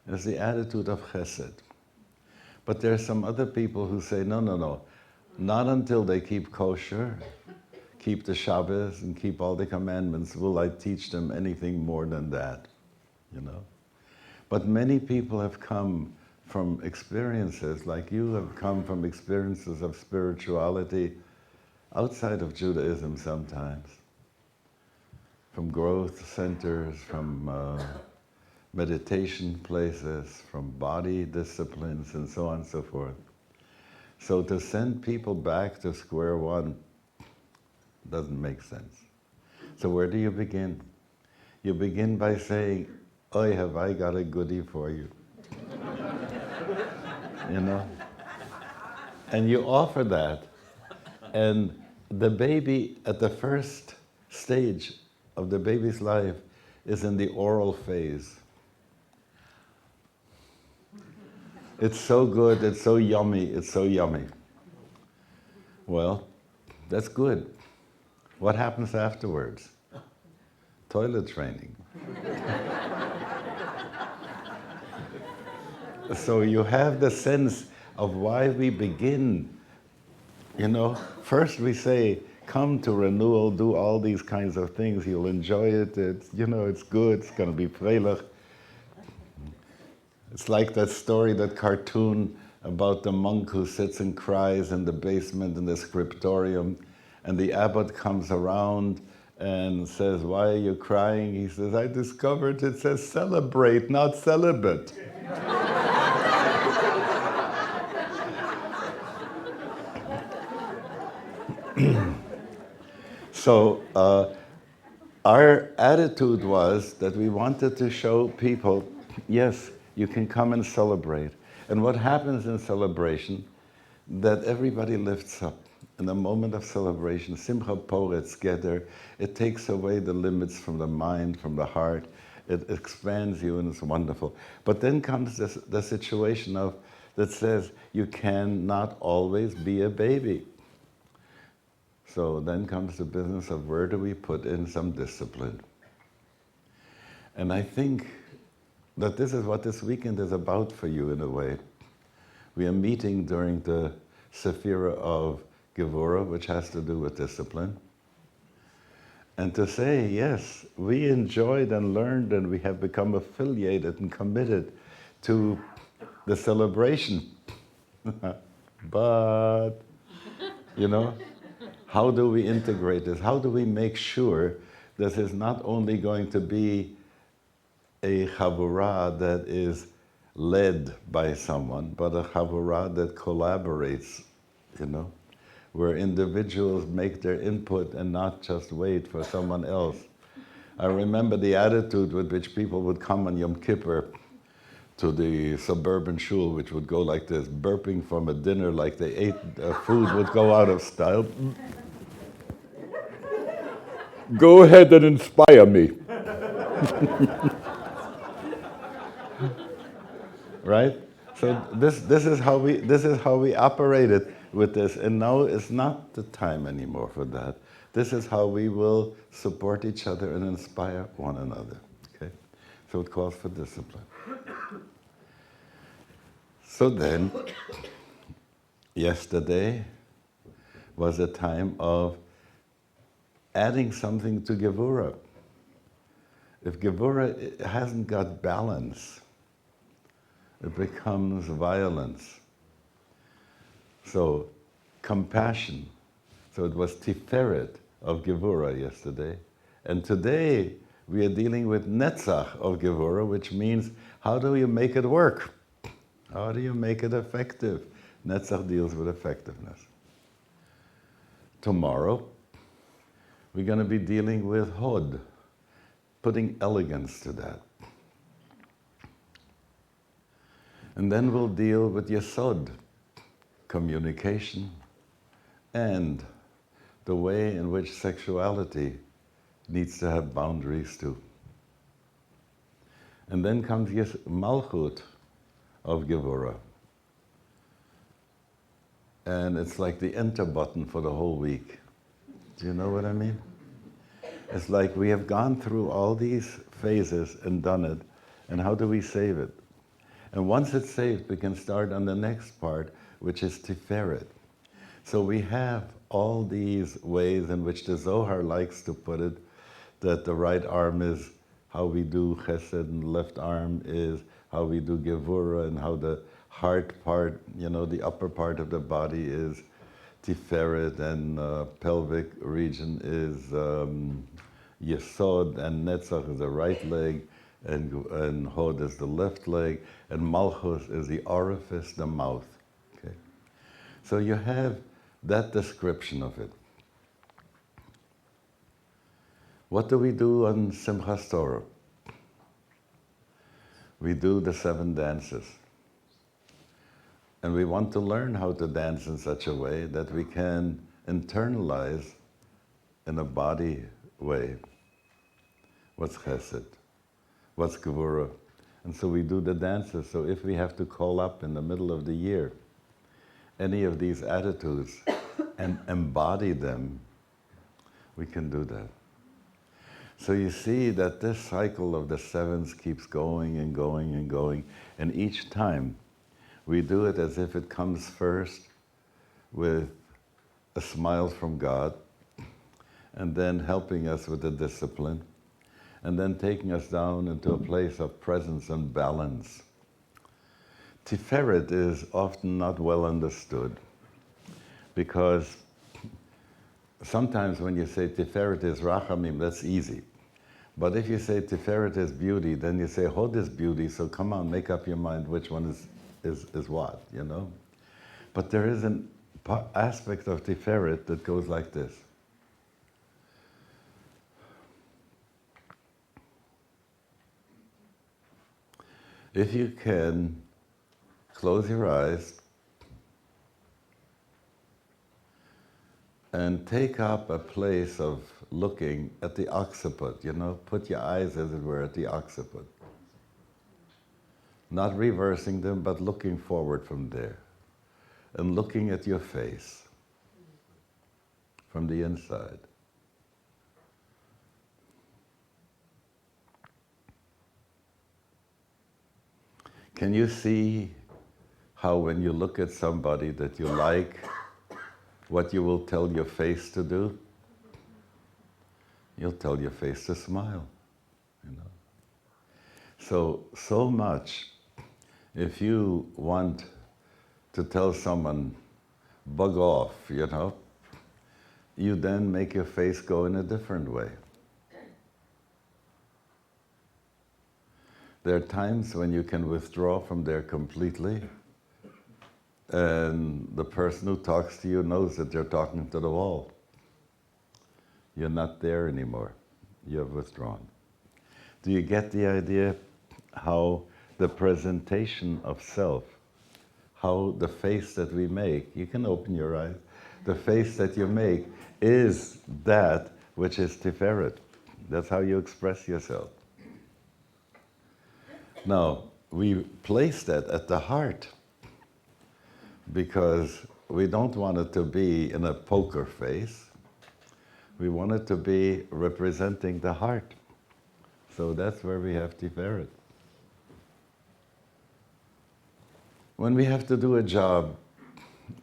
is the attitude of chesed. But there are some other people who say, no, no, no, not until they keep kosher, keep the Shabbos, and keep all the commandments will I teach them anything more than that, you know. But many people have come from experiences, like you have come from experiences of spirituality outside of Judaism sometimes, from growth centers, from meditation places, from body disciplines, and so on and so forth. So to send people back to square one doesn't make sense. So where do you begin? You begin by saying, "Oi, have I got a goodie for you?" You know? And you offer that. And the baby at the first stage of the baby's life is in the oral phase. It's so good, it's so yummy, it's so yummy. Well, that's good. What happens afterwards? Toilet training. So you have the sense of why we begin. You know, first we say, come to Renewal, do all these kinds of things, you'll enjoy it, it's, you know, it's good, it's going to be freilich. It's like that story, that cartoon about the monk who sits and cries in the basement in the scriptorium, and the abbot comes around and says, "Why are you crying?" He says, "I discovered it says celebrate, not celibate." So our attitude was that we wanted to show people, yes, you can come and celebrate. And what happens in celebration, that everybody lifts up. In the moment of celebration, Simcha Poretz Geder, it takes away the limits from the mind, from the heart. It expands you, and it's wonderful. But then comes the situation that says you cannot always be a baby. So then comes the business of where do we put in some discipline. And I think that this is what this weekend is about for you in a way. We are meeting during the Sephira of Havurah, which has to do with discipline. and to say, yes, we enjoyed and learned and we have become affiliated and committed to the celebration. But, how do we integrate this? How do we make sure this is not only going to be a Havurah that is led by someone, but a Havurah that collaborates, where individuals make their input and not just wait for someone else. I remember the attitude with which people would come on Yom Kippur to the suburban shul, which would go like this, burping from a dinner like they ate food would go out of style. Go ahead and inspire me. Right? So this is how we operated with this, and now it's not the time anymore for that. This is how we will support each other and inspire one another. Okay? So it calls for discipline. So then, yesterday was a time of adding something to Gevurah. If Gevurah hasn't got balance, it becomes violence. So, compassion. So it was Tiferet of Gevurah yesterday. And today, we are dealing with Netzach of Gevurah, which means, how do you make it work? How do you make it effective? Netzach deals with effectiveness. Tomorrow, we're going to be dealing with Hod, putting elegance to that. And then we'll deal with Yesod, communication, and the way in which sexuality needs to have boundaries too. And then comes Malchut of Gevurah. And it's like the enter button for the whole week. Do you know what I mean? It's like we have gone through all these phases and done it, and how do we save it? And once it's saved, we can start on the next part, which is Tiferet. So we have all these ways in which the Zohar likes to put it, that the right arm is how we do Chesed, and the left arm is how we do Gevurah, and how the heart part, the upper part of the body is Tiferet, and pelvic region is Yesod, and Netzach is the right leg, and Hod is the left leg, and Malchus is the orifice, the mouth. Okay, so you have that description of it. What do we do on Simchas Torah? We do the 7 dances. And we want to learn how to dance in such a way that we can internalize in a body way what's Chesed, what's Gevurah. And so we do the dances. So if we have to call up in the middle of the year any of these attitudes and embody them, we can do that. So you see that this cycle of the 7s keeps going and going and going, and each time we do it as if it comes first with a smile from God, and then helping us with the discipline, and then taking us down into a place of presence and balance. Tiferet is often not well understood, because sometimes when you say Tiferet is Rachamim, that's easy. But if you say Tiferet is beauty, then you say Hod is beauty, so come on, make up your mind which one is what, But there is an aspect of Tiferet that goes like this. If you can close your eyes and take up a place of looking at the occiput, put your eyes, as it were, at the occiput. Not reversing them, but looking forward from there. And looking at your face from the inside. Can you see how when you look at somebody that you like, what you will tell your face to do? you'll tell your face to smile, you know. So much, if you want to tell someone, bug off, you know, you then make your face go in a different way. There are times when you can withdraw from there completely, and the person who talks to you knows that you're talking to the wall. You're not there anymore. You have withdrawn. Do you get the idea how the presentation of self, how the face that we make, you can open your eyes, the face that you make is that which is Tiferet. That's how you express yourself. Now, we place that at the heart because we don't want it to be in a poker face. We want it to be representing the heart. So that's where we have Tiferet. When we have to do a job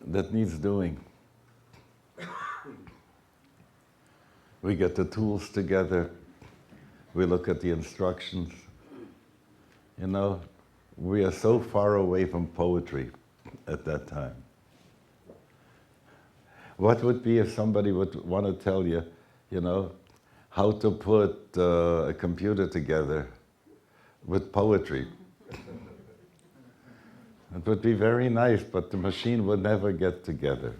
that needs doing, we get the tools together, we look at the instructions. You know, we are so far away from poetry at that time. What would be if somebody would want to tell you, you know, how to put a computer together with poetry? It would be very nice, but the machine would never get together.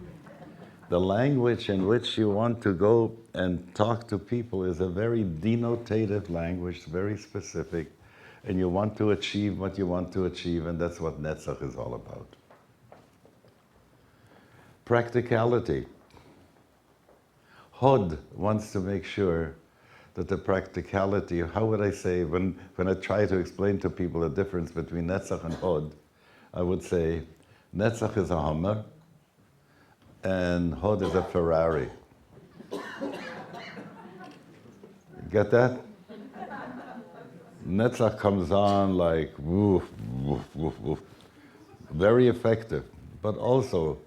The language in which you want to go and talk to people is a very denotative language, very specific, and you want to achieve what you want to achieve, and that's what Netzach is all about. Practicality. Hod wants to make sure that the practicality, how would I say, when I try to explain to people the difference between Netzach and Hod, I would say Netzach is a Hummer and Hod is a Ferrari. Get that? Netzach comes on like woof, woof, woof, woof. Very effective, but also,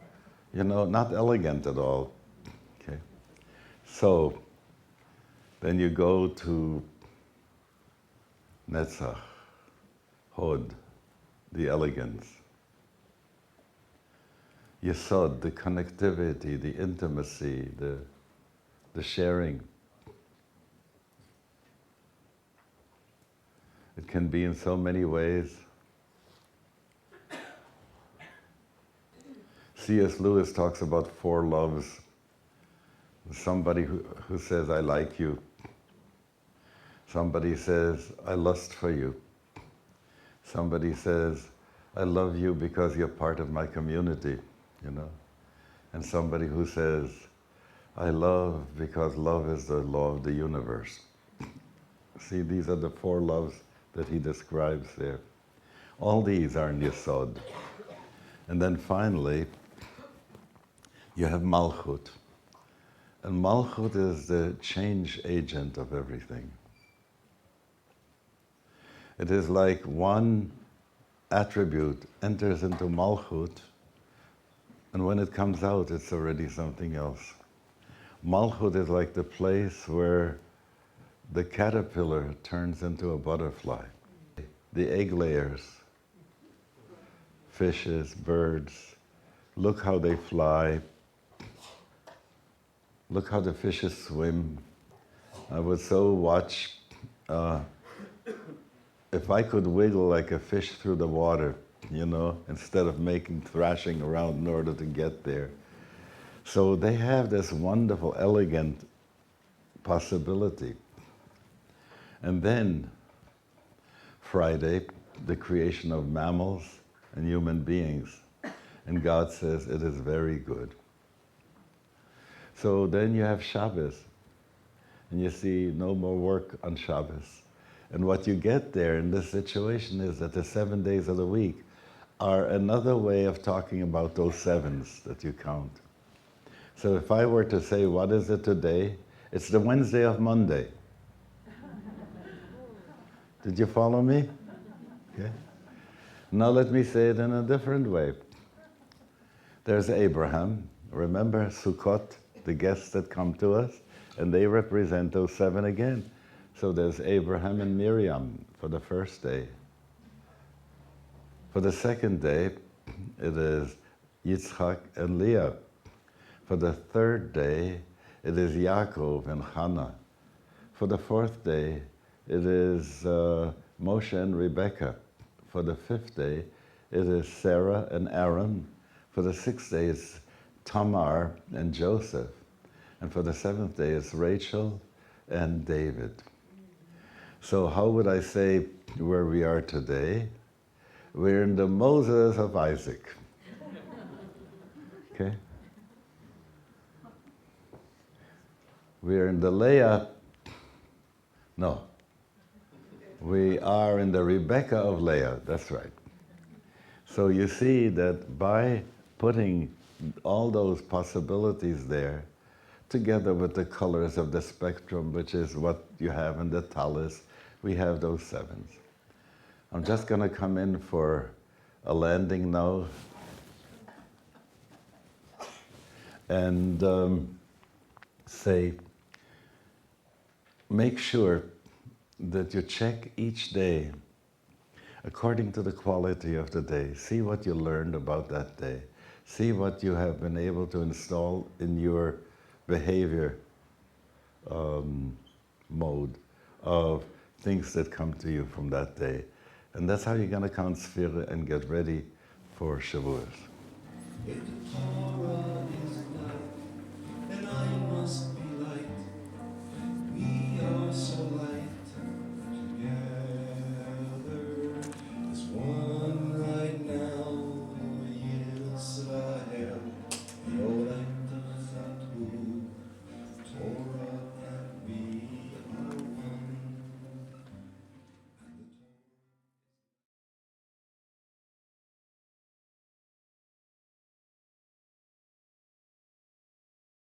you know, not elegant at all. Okay. So then you go to Netzach, Hod, the elegance. Yesod, the connectivity, the intimacy, the sharing. It can be in so many ways. C.S. Lewis talks about 4 loves. Somebody who says, I like you. Somebody says, I lust for you. Somebody says, I love you because you're part of my community, you know. And somebody who says, I love because love is the law of the universe. See, these are the 4 loves that he describes there. All these are in Yesod. And then finally, you have Malchut. And Malchut is the change agent of everything. It is like one attribute enters into Malchut, and when it comes out, it's already something else. Malchut is like the place where the caterpillar turns into a butterfly. The egg layers, fishes, birds, look how they fly. Look how the fishes swim. I would so watch, if I could wiggle like a fish through the water, you know, instead of thrashing around in order to get there. So they have this wonderful, elegant possibility. And then Friday, the creation of mammals and human beings. And God says, it is very good. So then you have Shabbos, and you see no more work on Shabbos. And what you get there in this situation is that the 7 days of the week are another way of talking about those 7s that you count. So if I were to say, what is it today? It's the Wednesday of Monday. Did you follow me? Okay. Now let me say it in a different way. There's Abraham. Remember Sukkot, the guests that come to us? And they represent those 7 again. So there's Abraham and Miriam for the first day. For the second day, it is Yitzchak and Leah. For the third day, it is Yaakov and Hannah. For the fourth day, it is Moshe and Rebekah. For the fifth day, it is Sarah and Aaron. For the sixth day, it's Tamar and Joseph. And for the seventh day, it's Rachel and David. So how would I say where we are today? We're in the Moses of Isaac. Okay? We're in the Leah. No. We are in the Rebecca of Leah. That's right. So you see that by putting all those possibilities there, together with the colors of the spectrum, which is what you have in the tallis, we have those 7s. I'm just going to come in for a landing now. And say, make sure that you check each day according to the quality of the day. See what you learned about that day. See what you have been able to install in your behavior mode of things that come to you from that day. And that's how you're going to count Sphira and get ready for Shavuos.